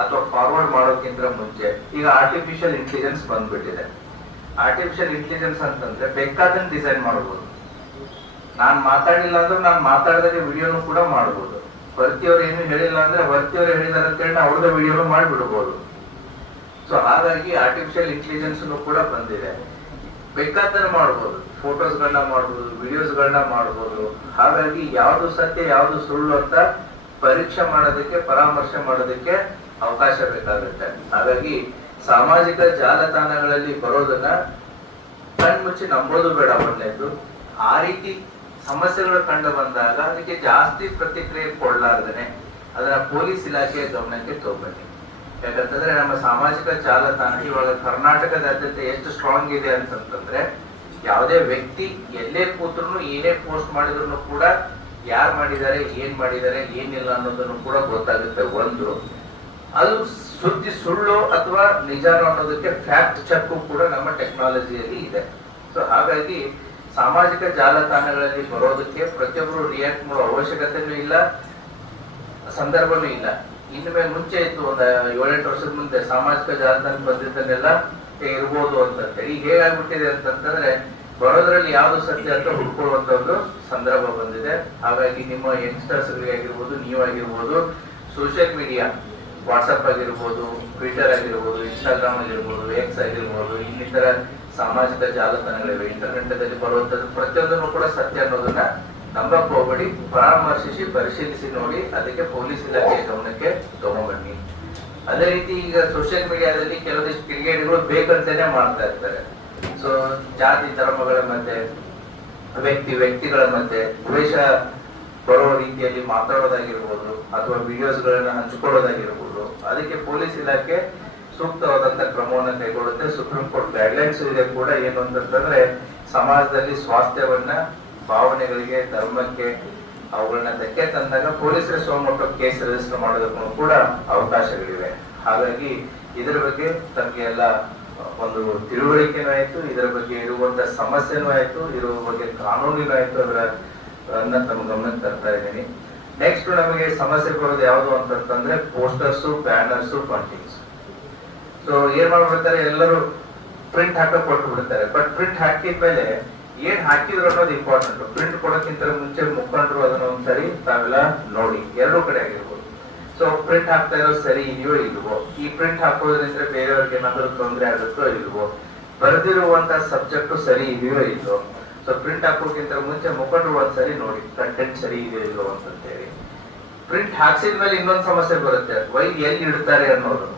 ಅಥವಾ ಫಾರ್ವರ್ಡ್ ಮಾಡೋಕ್ಕಿಂತ ಮುಂಚೆ ಈಗ ಆರ್ಟಿಫಿಷಿಯಲ್ ಇಂಟೆಲಿಜೆನ್ಸ್ ಬಂದ್ಬಿಟ್ಟಿದೆ. ಆರ್ಟಿಫಿಷಿಯಲ್ ಇಂಟೆಲಿಜೆನ್ಸ್ ಅಂತಂದ್ರೆ ಬೇಕಾದಂಗೆ ಡಿಸೈನ್ ಮಾಡಬಹುದು. ನಾನ್ ಮಾತಾಡಿಲ್ಲ ಅಂದ್ರೆ ನಾನು ಮಾತಾಡಿದಾಗ ವಿಡಿಯೋನು ಕೂಡ ಮಾಡಬಹುದು. ವರ್ತಿಯವ್ರು ಏನು ಹೇಳಿಲ್ಲ ಅಂದ್ರೆ ವರ್ತಿಯವ್ರು ಹೇಳಿದಾರೆ ಅಂತ ಹೇಳಿ ಅವ್ರದ್ದು ವಿಡಿಯೋನು ಮಾಡಿಬಿಡ್ಬೋದು. ಸೊ ಹಾಗಾಗಿ ಆರ್ಟಿಫಿಷಿಯಲ್ ಇಂಟೆಲಿಜೆನ್ಸ್ ಕೂಡ ಬಂದಿದೆ. ಬೇಕಾದನ್ನ ಮಾಡಬಹುದು, ಫೋಟೋಸ್ಗಳನ್ನ ಮಾಡಬಹುದು, ವಿಡಿಯೋಸ್ಗಳನ್ನ ಮಾಡಬಹುದು. ಹಾಗಾಗಿ ಯಾವ್ದು ಸತ್ಯ ಯಾವ್ದು ಸುಳ್ಳು ಅಂತ ಪರೀಕ್ಷೆ ಮಾಡೋದಕ್ಕೆ, ಪರಾಮರ್ಶೆ ಮಾಡೋದಕ್ಕೆ ಅವಕಾಶ ಬೇಕಾಗುತ್ತೆ. ಹಾಗಾಗಿ ಸಾಮಾಜಿಕ ಜಾಲತಾಣಗಳಲ್ಲಿ ಬರೋದನ್ನ ಕಣ್ಮುಚ್ಚಿ ನಂಬೋದು ಬೇಡ. ಒಳ್ಳೆಯದು. ಆ ರೀತಿ ಸಮಸ್ಯೆಗಳು ಕಂಡು ಬಂದಾಗ ಅದಕ್ಕೆ ಜಾಸ್ತಿ ಪ್ರತಿಕ್ರಿಯೆ ಕೊಡಲಾರ್ದೇನೆ ಅದನ್ನ ಪೊಲೀಸ್ ಇಲಾಖೆಯ ಗಮನಕ್ಕೆ ತಗೋಬನ್ನಿ. ಯಾಕಂತಂದ್ರೆ ನಮ್ಮ ಸಾಮಾಜಿಕ ಜಾಲತಾಣ ಇವಾಗ ಕರ್ನಾಟಕದಾದ್ಯಂತ ಎಷ್ಟು ಸ್ಟ್ರಾಂಗ್ ಇದೆ ಅಂತಂದ್ರೆ ಯಾವುದೇ ವ್ಯಕ್ತಿ ಎಲ್ಲೇ ಕೂತ್ರು ಏನೇ ಪೋಸ್ಟ್ ಮಾಡಿದ್ರು ಕೂಡ ಯಾರು ಮಾಡಿದ್ದಾರೆ, ಏನ್ ಮಾಡಿದ್ದಾರೆ, ಏನಿಲ್ಲ ಅನ್ನೋದನ್ನು ಕೂಡ ಗೊತ್ತಾಗುತ್ತೆ. ಒಂದು ಅದು ಸುದ್ದಿ ಸುಳ್ಳು ಅಥವಾ ನಿಜಾನು ಅನ್ನೋದಕ್ಕೆ ಫ್ಯಾಕ್ಟ್ ಚೆಕ್ ಕೂಡ ನಮ್ಮ ಟೆಕ್ನಾಲಜಿಯಲ್ಲಿ ಇದೆ. ಸೊ ಹಾಗಾಗಿ ಸಾಮಾಜಿಕ ಜಾಲತಾಣಗಳಲ್ಲಿ ಬರೋದಕ್ಕೆ ಪ್ರತಿಯೊಬ್ಬರು ರಿಯಾಕ್ಟ್ ಮಾಡೋ ಅವಶ್ಯಕತೆನೂ ಇಲ್ಲ, ಸಂದರ್ಭನೂ ಇಲ್ಲ. ಇನ್ನು ಮುಂಚೆ ಇತ್ತು, ಒಂದು 7-8 ವರ್ಷದ ಮುಂದೆ ಸಾಮಾಜಿಕ ಜಾಲತಾಣ ಬಂದಿದ್ದನ್ನೆಲ್ಲ ಇರ್ಬೋದು ಅಂತಂದ್ರೆ ಈಗ ಹೇಗಾಗ್ಬಿಟ್ಟಿದೆ ಅಂತಂದ್ರೆ ಬರೋದ್ರಲ್ಲಿ ಯಾವ್ದು ಸತ್ಯ ಅಂತ ಹುಡ್ಕೊಳ್ಳುವಂತ ಒಂದು ಸಂದರ್ಭ ಬಂದಿದೆ. ಹಾಗಾಗಿ ನಿಮ್ಮ ಯಂಗ್ಸ್ಟರ್ಸ್ ಆಗಿರ್ಬೋದು, ನೀವಾಗಿರ್ಬೋದು, ಸೋಷಿಯಲ್ ಮೀಡಿಯಾ ವಾಟ್ಸಪ್ ಆಗಿರ್ಬೋದು, ಟ್ವಿಟರ್ ಆಗಿರ್ಬೋದು, ಇನ್ಸ್ಟಾಗ್ರಾಮ್ ಆಗಿರ್ಬೋದು, ಎಕ್ಸ್ ಆಗಿರ್ಬೋದು, ಇನ್ನಿತರ ಸಾಮಾಜಿಕ ಜಾಲತಾಣಗಳಿವೆ. ಇಂಟರ್ನೆಟ್ ಅಲ್ಲಿ ಬರುವಂತದ್ದು ಪ್ರತಿಯೊಂದನ್ನು ಕೂಡ ಸತ್ಯ ಅನ್ನೋದನ್ನ ನಂಬಕ್ ಹೋಗ್ಬೇಡಿ, ಪರಾಮರ್ಶಿಸಿ ಪರಿಶೀಲಿಸಿ ನೋಡಿ, ಅದಕ್ಕೆ ಪೊಲೀಸ್ ಇಲಾಖೆಯ ಗಮನಕ್ಕೆ ತಗೊಂಡ್ಬನ್ನಿ. ಅದೇ ರೀತಿ ಈಗ ಸೋಷಿಯಲ್ ಮೀಡಿಯಾದಲ್ಲಿ ಕೆಲವೊಂದಿಷ್ಟು ಕಿಡಿಗೇಡಿಗಳು ಬೇಕಂತಾನೆ ಮಾಡ್ತಾ ಇರ್ತಾರೆ. ಸೊ ಜಾತಿ ಧರ್ಮಗಳ ಮಧ್ಯೆ, ವ್ಯಕ್ತಿಗಳ ಮಧ್ಯೆ ದ್ವೇಷ ಬರೋ ರೀತಿಯಲ್ಲಿ ಮಾತಾಡೋದಾಗಿರ್ಬೋದು ಅಥವಾ ವಿಡಿಯೋಸ್ ಗಳನ್ನ ಹಂಚಿಕೊಳ್ಳೋದಾಗಿರ್ಬೋದು, ಅದಕ್ಕೆ ಪೊಲೀಸ್ ಇಲಾಖೆ ಸೂಕ್ತವಾದಂತ ಕ್ರಮವನ್ನು ಕೈಗೊಳ್ಳುತ್ತೆ. ಸುಪ್ರೀಂ ಕೋರ್ಟ್ ಗೈಡ್ಲೈನ್ಸ್ ಇದೆ ಕೂಡ. ಏನು ಅಂತಂದ್ರೆ ಸಮಾಜದಲ್ಲಿ ಸ್ವಾಸ್ಥ್ಯವನ್ನ, ಭಾವನೆಗಳಿಗೆ, ಧರ್ಮಕ್ಕೆ ಅವುಗಳನ್ನ ಧಕ್ಕೆ ತಂದಾಗ ಪೊಲೀಸರ ಸೋಮೊಟ್ಟು ಕೇಸ್ ರಿಜಿಸ್ಟರ್ ಮಾಡೋದಕ್ಕೂ ಕೂಡ ಅವಕಾಶಗಳಿವೆ. ಹಾಗಾಗಿ ಇದರ ಬಗ್ಗೆ ತಮಗೆ ಎಲ್ಲ ಒಂದು ತಿಳುವಳಿಕೆನೂ ಆಯ್ತು, ಇದರ ಬಗ್ಗೆ ಇರುವಂತ ಸಮಸ್ಯೆನೂ ಆಯ್ತು, ಇರುವ ಬಗ್ಗೆ ಕಾನೂನಿನೂ ಆಯ್ತು, ಅದರ ತಮ್ಮ ಗಮನಕ್ಕೆ ತರ್ತಾ ಇದ್ದೀನಿ. ನೆಕ್ಸ್ಟ್ ನಮಗೆ ಸಮಸ್ಯೆ ಬರೋದು ಯಾವುದು ಅಂತಂದ್ರೆ ಪೋಸ್ಟರ್ಸ್, ಬ್ಯಾನರ್ಸ್, ಬಂಟಿಂಗ್ಸ್. ಸೊ ಏನ್ ಮಾಡ್ಬಿಡ್ತಾರೆ, ಎಲ್ಲರೂ ಪ್ರಿಂಟ್ ಹಾಕಕ್ ಕೊಟ್ಟು ಬಿಡ್ತಾರೆ. ಬಟ್ ಪ್ರಿಂಟ್ ಹಾಕಿದ್ಮೇಲೆ ಏನ್ ಹಾಕಿದ್ರು ಅನ್ನೋದು ಇಂಪಾರ್ಟೆಂಟ್. ಪ್ರಿಂಟ್ ಕೊಡೋಕ್ಕಿಂತ ಮುಂಚೆ ಮುಖಂಡರು ಅದನ್ನ ಒಂದ್ಸರಿ ತಾವೆಲ್ಲ ನೋಡಿ, ಎರಡೂ ಕಡೆ ಆಗಿರ್ಬೋದು. ಸೊ ಪ್ರಿಂಟ್ ಹಾಕ್ತಾ ಇರೋದು ಸರಿ ಇದೆಯೋ ಇಲ್ವೋ, ಈ ಪ್ರಿಂಟ್ ಹಾಕೋದ್ರಿಂದ ಬೇರೆಯವ್ರಿಗೆ ಏನಾದ್ರು ತೊಂದರೆ ಆಗುತ್ತೋ ಇಲ್ವೋ, ಬರೆದಿರುವಂತ ಸಬ್ಜೆಕ್ಟ್ ಸರಿ ಇದೆಯೋ ಇಲ್ವೋ. ಸೊ ಪ್ರಿಂಟ್ ಹಾಕೋಕ್ಕಿಂತ ಮುಂಚೆ ಮುಖಂಡರು ಒಂದ್ಸರಿ ನೋಡಿ ಕಂಟೆಂಟ್ ಸರಿ ಇದೆಯೋ ಇಲ್ವೋ ಅಂತೇಳಿ. ಪ್ರಿಂಟ್ ಹಾಕ್ಸಿದ್ಮೇಲೆ ಇನ್ನೊಂದು ಸಮಸ್ಯೆ ಬರುತ್ತೆ, ಎಲ್ಲಿ ಇಡ್ತಾರೆ ಅನ್ನೋದು.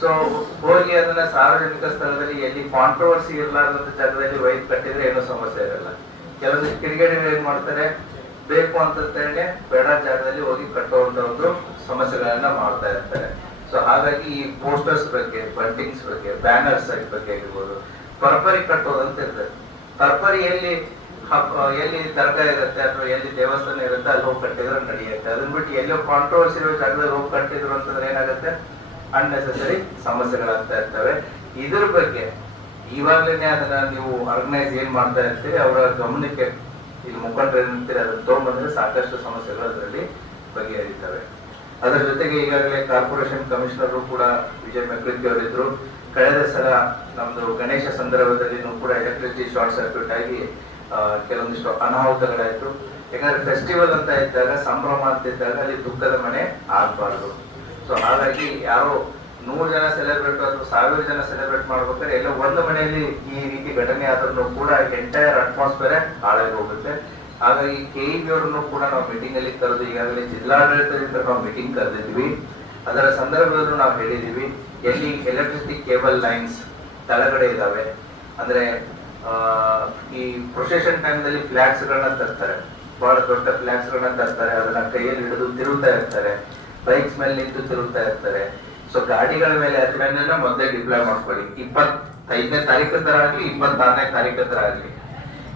ಸೊ ಹೋಗಿ ಅದನ್ನ ಸಾರ್ವಜನಿಕ ಸ್ಥಳದಲ್ಲಿ ಎಲ್ಲಿ ಕಾಂಟ್ರವರ್ಸಿ ಇರಲಾರ್ದಂತ ಜಾಗದಲ್ಲಿ ಒಯ್ದು ಕಟ್ಟಿದ್ರೆ ಏನೂ ಸಮಸ್ಯೆ ಇರಲ್ಲ. ಕೆಲವೊಂದು ಕಿಡಿಗೇಡಿಗಳು ಏನ್ ಮಾಡ್ತಾರೆ, ಬೇಕು ಅಂತಂದ್ರೆ ಬೇಡ ಜಾಗದಲ್ಲಿ ಹೋಗಿ ಕಟ್ಟುವಂತ ಒಂದು ಸಮಸ್ಯೆಗಳನ್ನ ಮಾಡ್ತಾ ಇರ್ತಾರೆ. ಸೊ ಹಾಗಾಗಿ ಈ ಪೋಸ್ಟರ್ಸ್ ಬಗ್ಗೆ, ಬಂಟಿಂಗ್ಸ್ ಬಗ್ಗೆ, ಬ್ಯಾನರ್ಸ್ ಬಗ್ಗೆ ಆಗಿರ್ಬೋದು, ಪರ್ಪರಿ ಕಟ್ಟೋದಂತ ಇರ್ತದೆ. ಪರ್ಪರಿ ಎಲ್ಲಿ ದರ್ಗಾ ಇರುತ್ತೆ ಅಥವಾ ಎಲ್ಲಿ ದೇವಸ್ಥಾನ ಇರುತ್ತೆ ಅಲ್ಲಿ ಹೋಗಿ ಕಟ್ಟಿದ್ರೆ ನಡೆಯುತ್ತೆ. ಅದನ್ನ ಬಿಟ್ಟು ಎಲ್ಲೋ ಕಾಂಟ್ರವರ್ಸಿ ಇರೋ ಜಾಗದಲ್ಲಿ ಹೋಗಿ ಕಟ್ಟಿದ್ರು ಅಂತಂದ್ರೆ ಏನಾಗುತ್ತೆ, ಅನ್ನೆಸೆಸರಿ ಸಮಸ್ಯೆಗಳಾಗ್ತಾ ಇರ್ತವೆ. ಇದ್ರ ಬಗ್ಗೆ ಇವಾಗಲೇ ಅದನ್ನ ನೀವು ಆರ್ಗನೈಸ್ ಏನ್ ಮಾಡ್ತಾ ಇರ್ತೀರಿ ಅವರ ಗಮನಕ್ಕೆ ಇಲ್ಲಿ ಮುಖಂಡರು ಏನಿರ್ತೀರಿ ಅದನ್ನ ತಗೊಂಡ್ಬಂದ್ರೆ ಸಾಕಷ್ಟು ಸಮಸ್ಯೆಗಳು ಅದರಲ್ಲಿ ಬಗೆಹರಿತವೆ. ಅದರ ಜೊತೆಗೆ ಈಗಾಗಲೇ ಕಾರ್ಪೊರೇಷನ್ ಕಮಿಷನರ್ ಕೂಡ ವಿಜಯ್ ಮೆಕ್ರಿತಿ ಅವರಿದ್ರು. ಕಳೆದ ಸಲ ನಮ್ದು ಗಣೇಶ ಸಂದರ್ಭದಲ್ಲಿನೂ ಕೂಡ ಎಲೆಕ್ಟ್ರಿಸಿಟಿ ಶಾರ್ಟ್ ಸರ್ಕ್ಯೂಟ್ ಆಗಿ ಕೆಲವೊಂದಿಷ್ಟು ಅನಾಹುತಗಳಾಯ್ತು. ಯಾಕಂದ್ರೆ ಫೆಸ್ಟಿವಲ್ ಅಂತ ಇದ್ದಾಗ, ಸಂಭ್ರಮ ಅಂತ ಇದ್ದಾಗ ಅಲ್ಲಿ ದುಃಖದ ಮನೆ ಆಗ್ಬಾರ್ದು. ಸೊ ಹಾಗಾಗಿ ಯಾರೋ 100 ಜನ ಸೆಲೆಬ್ರೇಟ್ ಅಥವಾ 1000 ಜನ ಸೆಲೆಬ್ರೇಟ್ ಮಾಡ್ಬೇಕಾದ್ರೆ ಎಲ್ಲ ಒಂದು ಮನೆಯಲ್ಲಿ ಈ ರೀತಿ ಘಟನೆ ಆದ್ರೂ ಕೂಡ ಎಂಟೈರ್ ಅಟ್ಮಾಸ್ಫಿಯರ್ ಹಾಳಾಗಿ ಹೋಗುತ್ತೆ. ಹಾಗಾಗಿ KEB ಅವರನ್ನು ಕೂಡ ನಾವು ಮೀಟಿಂಗ್ ಅಲ್ಲಿ ಕರೆದು ಈಗಾಗಲೇ ಜಿಲ್ಲಾಡಳಿತದಿಂದ ನಾವು ಮೀಟಿಂಗ್ ಕರೆದಿದ್ವಿ. ಅದರ ಸಂದರ್ಭದಲ್ಲೂ ನಾವು ಹೇಳಿದೀವಿ, ಎಲ್ಲಿ ಎಲೆಕ್ಟ್ರಿಸಿಟಿ ಕೇಬಲ್ ಲೈನ್ಸ್ ತಳಗಡೆ ಇದಾವೆ ಅಂದ್ರೆ ಈ ಪ್ರೊಸೆಷನ್ ಟೈಮ್ ನಲ್ಲಿ ಫ್ಲಾಗ್ಸ್ ಗಳನ್ನ ತರ್ತಾರೆ, ಬಹಳ ದೊಡ್ಡ ಫ್ಲಾಗ್ಸ್ ಗಳನ್ನ ತರ್ತಾರೆ, ಅದನ್ನ ಕೈಯಲ್ಲಿ ಹಿಡಿದು ತಿರುಗ್ತಾ ಇರ್ತಾರೆ, ಬೈಕ್ಸ್ ಮೇಲೆ ನಿಂತು ತಿರುಗ್ತಾ ಇರ್ತಾರೆ. ಸೊ ಗಾಡಿಗಳ ಮೇಲೆ ಅದನ್ನೆಲ್ಲ ಮೊದಲೇ ಡಿಪ್ಲಾಯ್ ಮಾಡ್ಕೊಳ್ಳಿ. 25ನೇ ತಾರೀಕು ತರ ಆಗ್ಲಿ, 26ನೇ ತಾರೀಕು ತರ ಆಗ್ಲಿ.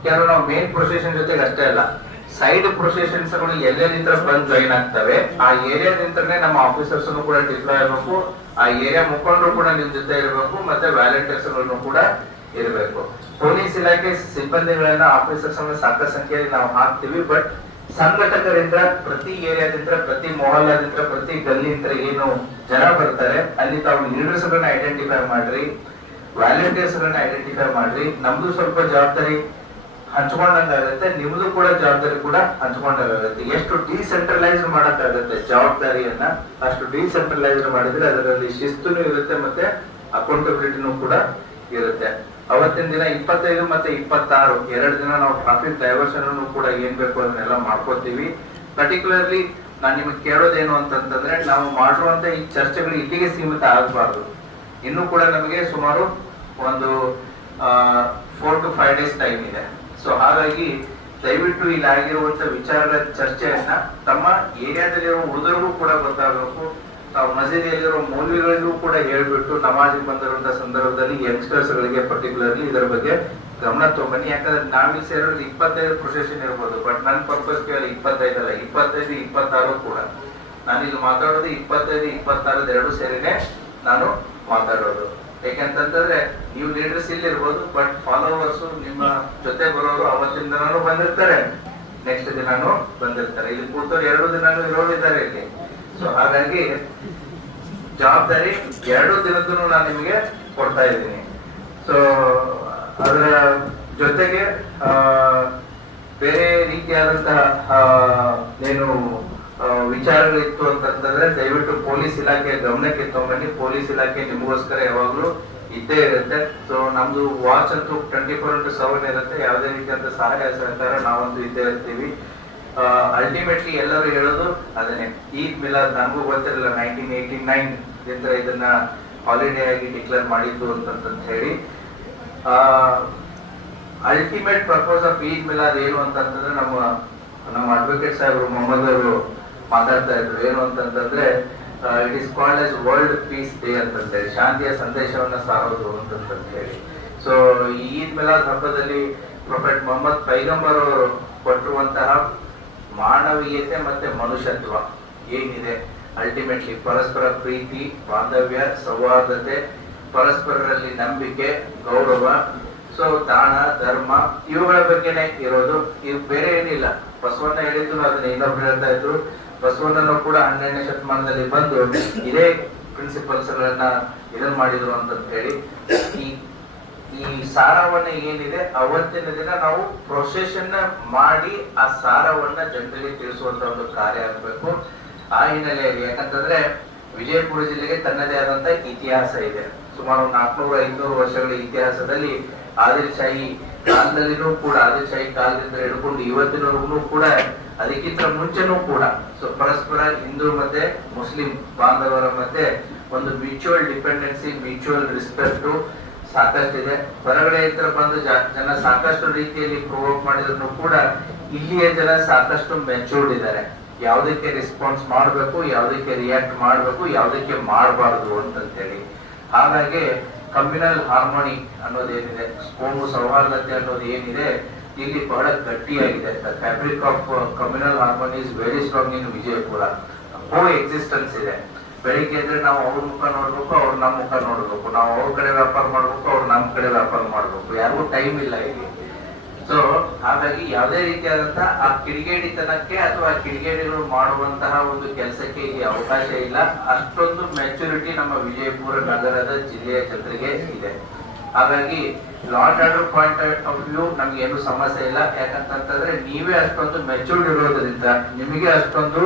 ಕೆಲವು ನಾವು ಮೇನ್ ಪ್ರೊಸೆಷನ್ ಜೊತೆಗೆ ಅಷ್ಟೇ ಅಲ್ಲ, ಸೈಡ್ ಪ್ರೊಸೆಷನ್ಸ್ ಗಳು ಎಲ್ಲೆಲ್ಲಿಂದ ಬಂದು ಜಾಯಿನ್ ಆಗ್ತವೆ ಆ ಏರಿಯಾದಿಂದನೇ ನಮ್ಮ ಆಫೀಸರ್ಸ್ ಕೂಡ ಡಿಪ್ಲಾಯ್ ಆಗಬೇಕು. ಆ ಏರಿಯಾ ಮುಖಂಡರು ಕೂಡ ನಿಮ್ ಜೊತೆ ಇರಬೇಕು, ಮತ್ತೆ ವ್ಯಾಲಂಟಿಯರ್ಸ್ ಗಳನ್ನು ಕೂಡ ಇರಬೇಕು. ಪೊಲೀಸ್ ಇಲಾಖೆ ಸಿಬ್ಬಂದಿಗಳನ್ನ ಆಫೀಸರ್ಸ್ ಅನ್ನು ಸಾಕಷ್ಟು ಸಂಖ್ಯೆಯಲ್ಲಿ ನಾವು ಹಾಕ್ತಿವಿ. ಬಟ್ ಸಂಘಟಕರಿಂದ ಪ್ರತಿ ಏರಿಯಾದಿಂದ, ಪ್ರತಿ ಮೊಹಲ್ಲಾದಿಂದ, ಪ್ರತಿ ಗಲ್ಲಿಂದ ಏನು ಜನ ಬರ್ತಾರೆ ಅಲ್ಲಿ ತಾವು ಲೀಡರ್ಸ್ ಗಳನ್ನ ಐಡೆಂಟಿಫೈ ಮಾಡ್ರಿ, ವ್ಯಾಲಂಟಿಯರ್ಸ್ ಗಳನ್ನ ಐಡೆಂಟಿಫೈ ಮಾಡ್ರಿ. ನಮ್ದು ಸ್ವಲ್ಪ ಜವಾಬ್ದಾರಿ ಹಂಚ್ಕೊಂಡಂಗಾಗತ್ತೆ, ನಿಮ್ದು ಕೂಡ ಜವಾಬ್ದಾರಿ ಕೂಡ ಹಂಚ್ಕೊಂಡಾಗತ್ತೆ. ಎಷ್ಟು ಡಿಸೆಂಟ್ರಲೈಸ್ ಮಾಡಕ್ಕಾಗತ್ತೆ ಜವಾಬ್ದಾರಿಯನ್ನ ಅಷ್ಟು ಡಿಸೆಂಟ್ರಲೈಸ್ ಮಾಡಿದ್ರೆ ಅದರಲ್ಲಿ ಶಿಸ್ತುನು ಇರುತ್ತೆ, ಮತ್ತೆ ಅಕೌಂಟಬಿಲಿಟಿನೂ ಕೂಡ ಇರುತ್ತೆ. ಅವತ್ತಿನ ದಿನ 25 ಮತ್ತೆ 26 2 ದಿನ ನಾವು ಟ್ರಾಫಿಕ್ ಡೈವರ್ಷನ್ ಕೂಡ ಏನ್ ಬೇಕು ಅದನ್ನೆಲ್ಲ ಮಾಡ್ಕೋತೀವಿ. ಪರ್ಟಿಕ್ಯುಲರ್ಲಿ ನಾನು ನಿಮಗೆ ಕೇಳೋದೇನು ಅಂತಂದ್ರೆ, ನಾವು ಮಾಡಿರುವಂತ ಈ ಚರ್ಚೆಗಳು ಇಲ್ಲಿಗೆ ಸೀಮಿತ ಆಗಬಾರ್ದು. ಇನ್ನು ಕೂಡ ನಮಗೆ ಸುಮಾರು ಒಂದು 4 to 5 days ಟೈಮ್ ಇದೆ. ಸೊ ಹಾಗಾಗಿ ದಯವಿಟ್ಟು ಇಲ್ಲಿ ಆಗಿರುವಂತ ವಿಚಾರಗಳ ಚರ್ಚೆಯನ್ನ ತಮ್ಮ ಏರಿಯಾದಲ್ಲಿರುವ ಉಳಿದರಿಗೂ ಕೂಡ ಗೊತ್ತಾಗಬೇಕು. ತಾವು ಮಸೀದಿಯಲ್ಲಿರುವ ಮೌಲ್ವಿಗಳಿಗೂ ಕೂಡ ಹೇಳ್ಬಿಟ್ಟು ನಮಾಜಿಗೆ ಬಂದಿರುವಂತಹ ಸಂದರ್ಭದಲ್ಲಿ ಯಂಗ್ಸ್ಟರ್ಸ್ ಗಳಿಗೆ ಪರ್ಟಿಕ್ಯುಲರ್ಲಿ ಇದರ ಬಗ್ಗೆ ಗಮನ ತಗೊಂಬನ್ನಿ. ಯಾಕಂದ್ರೆ ನಾವಿಲ್ಲಿ ಸೇರೋದು 25 ಪ್ರೊಸೆಷನ್ ಇರ್ಬೋದು, ಬಟ್ ನನ್ನ ಪರ್ಪಸ್ ಕೇಳಿ 25 ಅಲ್ಲ, 25, 26 ಕೂಡ. ನಾನಿಲ್ಲಿ ಮಾತಾಡೋದು 25, 26 ಎರಡು ಸೇರಿನೇ ನಾನು ಮಾತಾಡೋದು. ಯಾಕೆಂತಂದ್ರೆ ನೀವು ಲೀಡರ್ಸ್ ಇಲ್ಲಿ ಇರ್ಬೋದು, ಬಟ್ ಫಾಲೋವರ್ಸ್ ನಿಮ್ಮ ಜೊತೆ ಬರೋರು ಅವತ್ತಿನ ದಿನಾನು ಬಂದಿರ್ತಾರೆ, ನೆಕ್ಸ್ಟ್ ದಿನಾನು ಬಂದಿರ್ತಾರೆ. ಇಲ್ಲಿ ಕೂತವ್ರು 2 ದಿನಾನು ಇರೋರು ಇದ್ದಾರೆ ಇಲ್ಲಿ. ಸೊ ಹಾಗಾಗಿ ಜವಾಬ್ದಾರಿ 2 ದಿನದ್ದು ನಾನು ನಿಮಗೆ ಕೊಡ್ತಾ ಇದ್ದೀನಿ. ಸೊ ಅದರ ಜೊತೆಗೆ ಬೇರೆ ರೀತಿಯಾದಂತಹ ಏನು ವಿಚಾರಗಳಿತ್ತು ಅಂತಂದ್ರೆ ದಯವಿಟ್ಟು ಪೊಲೀಸ್ ಇಲಾಖೆ ಗಮನಕ್ಕೆ ತಗೊಂಡ್ಬನ್ನಿ. ಪೊಲೀಸ್ ಇಲಾಖೆ ನಿಮಗೋಸ್ಕರ ಯಾವಾಗ್ಲೂ ಇದ್ದೇ ಇರುತ್ತೆ. ಸೊ ನಮ್ದು ವಾಚ್ ಅಂತೂ 24/7 ಇರುತ್ತೆ. ಯಾವುದೇ ರೀತಿಯಾದ ಸಹಾಯ ಸಹಕಾರ ನಾವಂತೂ ಇದ್ದೇ ಇರ್ತೀವಿ. ಅಲ್ಟಿಮೇಟ್ಲಿ ಎಲ್ಲರೂ ಹೇಳೋದು ಅದನ್ನೇ, ಈದ್ ಮಿಲಾದ್ ನನಗೂ ಗೊತ್ತಿರಲಿಲ್ಲ 1989 ಇದನ್ನ ಹಾಲಿಡೇ ಆಗಿ ಡಿಕ್ಲೇರ್ ಮಾಡಿದ್ದು ಅಂತ ಹೇಳಿ. Ultimate purpose of Eid Milad ಏನು ಅಂತಂದ್ರೆ ನಮ್ಮ ಅಡ್ವೊಕೇಟ್ ಸಾಹೇಬರು ಮೊಹಮ್ಮದ್ ಅವರು ಮಾತಾಡ್ತಾ ಇದ್ರು. ಏನು ಅಂತಂದ್ರೆ it is called as world peace day ಅಂತಂತೇಳಿ, ಶಾಂತಿಯ ಸಂದೇಶವನ್ನ ಸಾರೋದು ಅಂತ ಹೇಳಿ. ಸೊ ಈದ್ ಮಿಲಾದ್ ಹಬ್ಬದಲ್ಲಿ ಪ್ರೊಫೆಟ್ ಮೊಹಮ್ಮದ್ ಪೈಗಂಬರ್ ಅವರು ಕೊಟ್ಟಿರುವಂತಹ ಮಾನವೀಯತೆ ಮತ್ತೆ ಮನುಷ್ಯತ್ವ ಏನಿದೆ, ಅಲ್ಟಿಮೇಟ್ಲಿ ಪರಸ್ಪರ ಪ್ರೀತಿ, ಬಾಂಧವ್ಯ, ಸೌಹಾರ್ದತೆ, ಪರಸ್ಪರರಲ್ಲಿ ನಂಬಿಕೆ, ಗೌರವ, ಸೊ ದಾನ, ಧರ್ಮ, ಇವುಗಳ ಬಗ್ಗೆನೇ ಇರೋದು. ಇವು ಬೇರೆ ಏನಿಲ್ಲ. ಬಸವಣ್ಣ ಹೇಳಿದ್ರು, ಅದನ್ನ ಇನ್ನೊಬ್ರು ಹೇಳ್ತಾ ಇದ್ರು. ಬಸವಣ್ಣನು ಕೂಡ 12ನೇ ಶತಮಾನದಲ್ಲಿ ಬಂದು ಇದೇ ಪ್ರಿನ್ಸಿಪಲ್ಸ್ ಗಳನ್ನ ಇದನ್ನ ಮಾಡಿದ್ರು ಅಂತ ಹೇಳಿ. ಈ ಸಾರವನ್ನ ಏನಿದೆ ಅವತ್ತಿನ ದಿನ ನಾವು ಪ್ರೊಸೆಷನ್ ಮಾಡಿ ಆ ಸಾರವನ್ನ ಜನರಿಗೆ ತಿಳಿಸುವಂತ ಒಂದು ಕಾರ್ಯ ಆಗಬೇಕು. ಆ ಹಿನ್ನೆಲೆಯಲ್ಲಿ ಯಾಕಂತಂದ್ರೆ ವಿಜಯಪುರ ಜಿಲ್ಲೆಗೆ ತನ್ನದೇ ಆದಂತ ಇತಿಹಾಸ ಇದೆ. ಸುಮಾರು 400-500 ವರ್ಷಗಳ ಇತಿಹಾಸದಲ್ಲಿ ಆದಿಲ್ಶಾಹಿ ಕಾಲದಲ್ಲಿನೂ ಕೂಡ, ಆದಿಲ್ಶಾಹಿ ಕಾಲದಿಂದ ಹಿಡ್ಕೊಂಡು ಇವತ್ತಿನವರೆಗೂ ಕೂಡ, ಅದಕ್ಕಿಂತ ಮುಂಚೆನೂ ಕೂಡ ಸೊ ಪರಸ್ಪರ ಹಿಂದೂ ಮತ್ತೆ ಮುಸ್ಲಿಂ ಬಾಂಧವರ ಮಧ್ಯೆ ಒಂದು ಮ್ಯೂಚುವಲ್ ಡಿಪೆಂಡೆನ್ಸಿ, ಮ್ಯೂಚುವಲ್ ರೆಸ್ಪೆಕ್ಟ್ ಸಾಕಷ್ಟಿದೆ. ಹೊರಗಡೆ ಇತರ ಬಂದು ಜನ ಸಾಕಷ್ಟು ರೀತಿಯಲ್ಲಿ ಪ್ರೊವೋಕ್ ಮಾಡಿದ್ರು ಕೂಡ ಇಲ್ಲಿಯ ಜನ ಸಾಕಷ್ಟು ಮೆಚೂರ್ಡ್ ಇದ್ದಾರೆ. ಯಾವುದಕ್ಕೆ ರೆಸ್ಪಾನ್ಸ್ ಮಾಡಬೇಕು, ಯಾವುದಕ್ಕೆ ರಿಯಾಕ್ಟ್ ಮಾಡಬೇಕು, ಯಾವುದಕ್ಕೆ ಮಾಡಬಾರ್ದು ಅಂತಂತೇಳಿ. ಹಾಗಾಗಿ ಕಮ್ಯುನಲ್ ಹಾರ್ಮೋನಿ ಅನ್ನೋದೇನಿದೆ, ಕೋಮು ಸೌಹಾರ್ದತೆ ಅನ್ನೋದು ಏನಿದೆ, ಇಲ್ಲಿ ಬಹಳ ಗಟ್ಟಿಯಾಗಿದೆ. The fabric of communal harmony is very strong in Vijayapura. Coexistence ಇದೆ. ಬೆಳಿಗ್ಗೆ ಎದ್ರೆ ನಾವು ಅವ್ರ ಮುಖ ನೋಡ್ಬೇಕು, ಅವ್ರು ನಮ್ಮ ಮುಖ ನೋಡ್ಬೇಕು, ನಾವು ಅವ್ರ ಕಡೆ ವ್ಯಾಪಾರ ಮಾಡ್ಬೇಕು, ಅವ್ರು ನಮ್ಮ ಕಡೆ ವ್ಯಾಪಾರ ಮಾಡ್ಬೇಕು. ಯಾರಿಗೂ ಟೈಮ್ ಇಲ್ಲ ಇಲ್ಲಿ. ಸೊ ಹಾಗಾಗಿ ಯಾವುದೇ ರೀತಿಯಾದಂತಹ ಆ ಕಿಡಿಗೇಡಿತನಕ್ಕೆ ಅಥವಾ ಕಿಡಿಗೇಡಿಗಳು ಮಾಡುವಂತಹ ಒಂದು ಕೆಲಸಕ್ಕೆ ಇಲ್ಲಿ ಅವಕಾಶ ಇಲ್ಲ. ಅಷ್ಟೊಂದು ಮೆಚುರಿಟಿ ನಮ್ಮ ವಿಜಯಪುರ ನಗರದ ಜಿಲ್ಲೆಯ ಜನರಿಗೆ ಇದೆ. ಹಾಗಾಗಿ law and order point of view ನಮ್ಗೆ ಏನು ಸಮಸ್ಯೆ ಇಲ್ಲ. ಯಾಕಂತಂದ್ರೆ ನೀವೇ ಅಷ್ಟೊಂದು ಮೆಚೂರ್ಡ್ ಇರೋದ್ರಿಂದ, ನಿಮಗೆ ಅಷ್ಟೊಂದು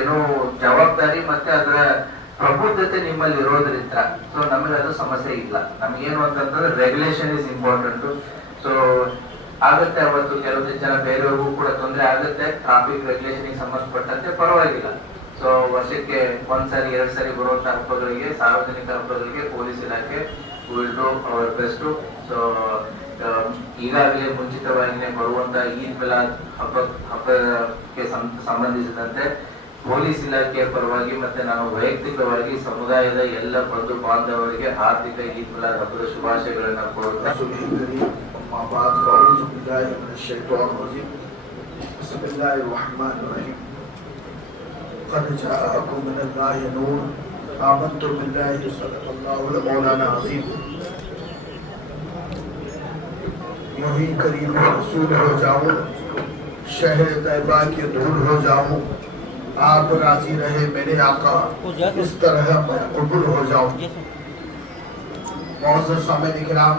ಏನು ಜವಾಬ್ದಾರಿ ಮತ್ತೆ ಅದರ ಪ್ರಬುದ್ಧತೆ ನಿಮ್ಮಲ್ಲಿ ಇರೋದ್ರಿಂದ ಸೊ ನಮಗೆ ಅದು ಸಮಸ್ಯೆ ಇಲ್ಲ. ನಮಗೇನು ಅಂತಂದ್ರೆ ರೆಗ್ಯುಲೇಷನ್ ಇಸ್ ಇಂಪಾರ್ಟೆಂಟ್. ಸೊ ಆಗುತ್ತೆ, ಅವತ್ತು ಕೆಲವೊಂದು ಜನ ಬೇರೆಯವ್ರಿಗೂ ಕೂಡ ತೊಂದರೆ ಆಗುತ್ತೆ. ಟ್ರಾಫಿಕ್ ರೆಗ್ಯುಲೇಷನ್ ಸಂಬಂಧಪಟ್ಟಂತೆ ಪರವಾಗಿಲ್ಲ. ಸೊ ವರ್ಷಕ್ಕೆ 1 ಸಾರಿ 2 ಸಾರಿ ಬರುವಂತಹ ಹಬ್ಬಗಳಿಗೆ, ಸಾರ್ವಜನಿಕ ಹಬ್ಬಗಳಿಗೆ ಪೊಲೀಸ್ ಇಲಾಖೆ will do our best. So ಈಗಾಗಲೇ ಮುಂಚಿತವಾಗಿಯೇ ಬರುವಂತಹ ಈದ್ ಮಿಲಾದ್ ಹಬ್ಬಕ್ಕೆ ಸಂಬಂಧಿಸಿದಂತೆ ಪೊಲೀಸ್ ಇಲಾಖೆಯ ಪರವಾಗಿ ಮತ್ತೆ ನಾನು ವೈಯಕ್ತಿಕವಾಗಿ ಸಮುದಾಯದ ಎಲ್ಲ ಬಂಧು ಬಾಂಧವರಿಗೆ ಹಾರ್ದಿಕ ಈದ್ ಮಿಲಾದ್ ಹಬ್ಬದ ಶುಭಾಶಯಗಳನ್ನು ಕೋರುತ್ತಾ قد جاءكم من الله نور آمنت بالله صدق الله المولانا عظيم यूं ही करीब रसूल हो जाऊं, शहर तैयबा के दूर हो जाऊं, आप राजी रहे मेरे आका, इस तरह मैं कबूल हो जाऊं। मौजूद सामने इकराम,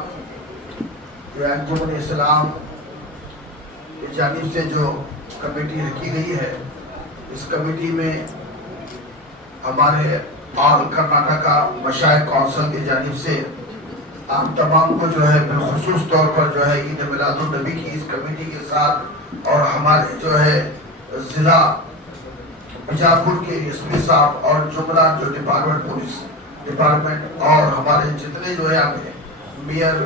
अंजुमन इस्लाम की जानिब से जो कमेटी रखी गई है, इस कमेटी में हमारे ऑल कर्नाटका मशाइख काउंसिल की जानिब से आप तमाम को जो है बिलखुसूस तौर पर जो है ईद मिलादुन नबी की इस कमेटी के साथ और हमारे जो है जिला बीजापुर के एसपी साहब और जुमला जो डिपार्टमेंट पुलिस डिपार्टमेंट और हमारे जितने जो है मेयर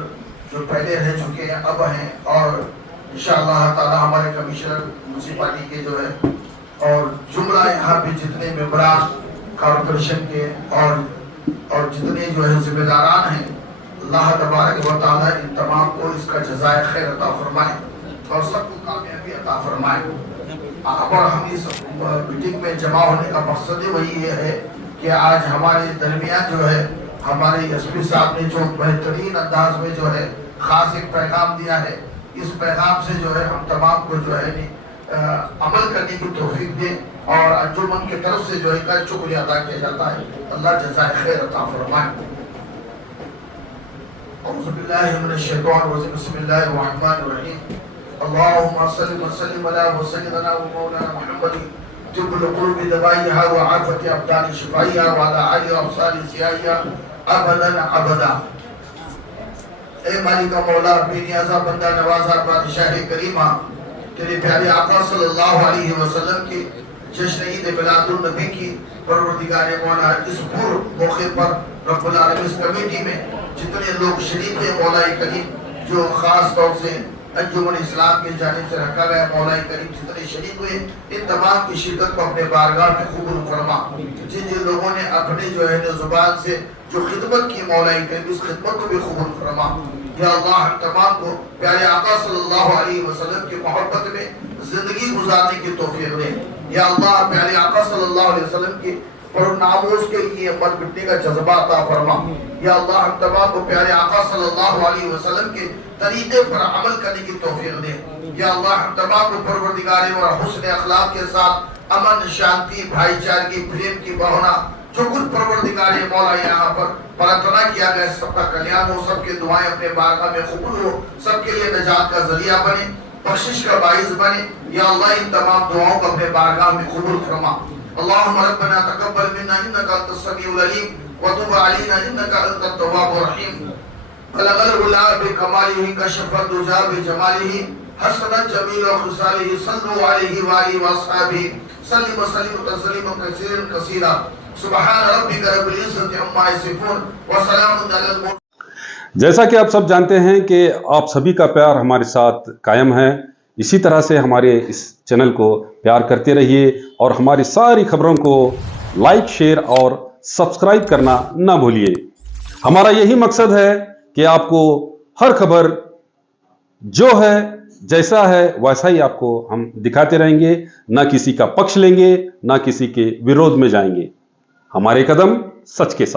जो पहले रह चुके हैं अब हैं और इंशाअल्लाह ताला हमारे कमिश्नर म्यूनसिपालिटी के जो है और जुमला यहाँ पे जितने मेंबरान कॉर्पोरेशन के और जितने जो है जिम्मेदारान हैं, अल्लाह तबारक व तआला इन तमाम को इसका जज़ाए खैर अता फरमाए और सबको कामयाबी अता फरमाए। और हम इस मीटिंग में जमा होने का मकसद वही ये है कि आज हमारे दरमियान जो है हमारे एसपी साहब ने जो बेहतरीन अंदाज में जो है खास एक पैगाम दिया है, इस पैगाम से जो है हम तमाम को जो है अमल करने की तौफीक दे और अंजुमन की तरफ से जो है का शुक्रिया अदा किया जाता है। अल्लाह जज़ाए खैर अता फरमाए। औज़ु बिल्लाहि मिनश शैतानिर रजीम, बिस्मिल्लाहिर रहमानिर रहीम। अल्लाहुम्मा सल्लि व सल्लिम अला सय्यिदिना व मौलाना मुहम्मद तिब्बुल क़ुलूबि दवाइहा व आफ़ति अब्दानि शिफ़ाइहा व अला आलिहि व अस्हाबि सियाइहा अबदन अबदा। ए मालिका मौला बेनियाज़ा बंदा नवाज़ा बादशाह करीमा, तेरे प्यारे आका सल्लल्लाहु अलैहि वसल्लम के जश्न ईद मिलादुन नबी की परवरदिगार मौला इस पूर्व मौके पर रब्बुल आलमीन इस कमेटी में जितने लोग शरीक हैं मौला करीम, जो खास तौर से अंजुमन इस्लाम की जानिब से रखा गया मौला करीम जितने शरीक हुए, इन तमाम की शिरकत को अपने बारगाह में कबूल फरमा। जिन जिन लोगों ने अपने जो है जुबान से जो खिदमत की मौला करीम, इस खिदमत को भी कबूल फरमा। या अल्लाह हम तमाम को प्यारे आका सल्लल्लाहु अलैहि वसल्लम की मोहब्बत में जिंदगी गुजारने की तौफीक दे। या अल्लाह प्यारे आका सल्लल्लाहु अलैहि वसल्लम की और नामूस के लिए मर मिटने का जज्बा अता फरमा। या अल्लाह हम तमाम को प्यारे आका सल्लल्लाहु अलैहि वसल्लम के तरीके पर अमल करने की तौफीक दे। या अल्लाह हम तमाम को परवरदिगार और हुस्न अखलाक के साथ अमन, शांति, भाईचारगी, प्रेम की भावना जो कुछ परवरदिगार मौला यहाँ पर प्रार्थना किया गया, सबका कल्याण हो, सबके दुआएं अपने बारगाह में कबूल हो, सबके लिए नजात का जरिया बने, बख्शिश का बाइस बने। या अल्लाह इन तमाम दुआओं को अपने बारगाह में कबूल फरमा। अल्लाहुम्मा रब्बना तक़ब्बल मिन्ना इन्नका अंतस समीउल अलीम व तुब अलैना इन्नका अंतत तव्वाबुर रहीम। बलगल उला बिकमालिही कशफत दुजा बिजमालिही हसनत जमील खुसालिही सल्लु अलैहि व आलिहि व अस्हाबिही सल्लिम सल्लिम तस्लीमन कसीरन कसीरा। सुब्हान रब्बिका रब्बिल इज्जति अम्मा यसिफून व सलामुन अलल मुरसलीन। जैसा कि आप सब जानते हैं कि आप सभी का प्यार हमारे साथ कायम है, इसी तरह से हमारे इस चैनल को प्यार करते रहिए और हमारी सारी खबरों को लाइक, शेयर और सब्सक्राइब करना ना भूलिए। हमारा यही मकसद है कि आपको हर खबर जो है, जैसा है वैसा ही आपको हम दिखाते रहेंगे, ना किसी का पक्ष लेंगे, ना किसी के विरोध में जाएंगे। हमारे कदम सच के साथ।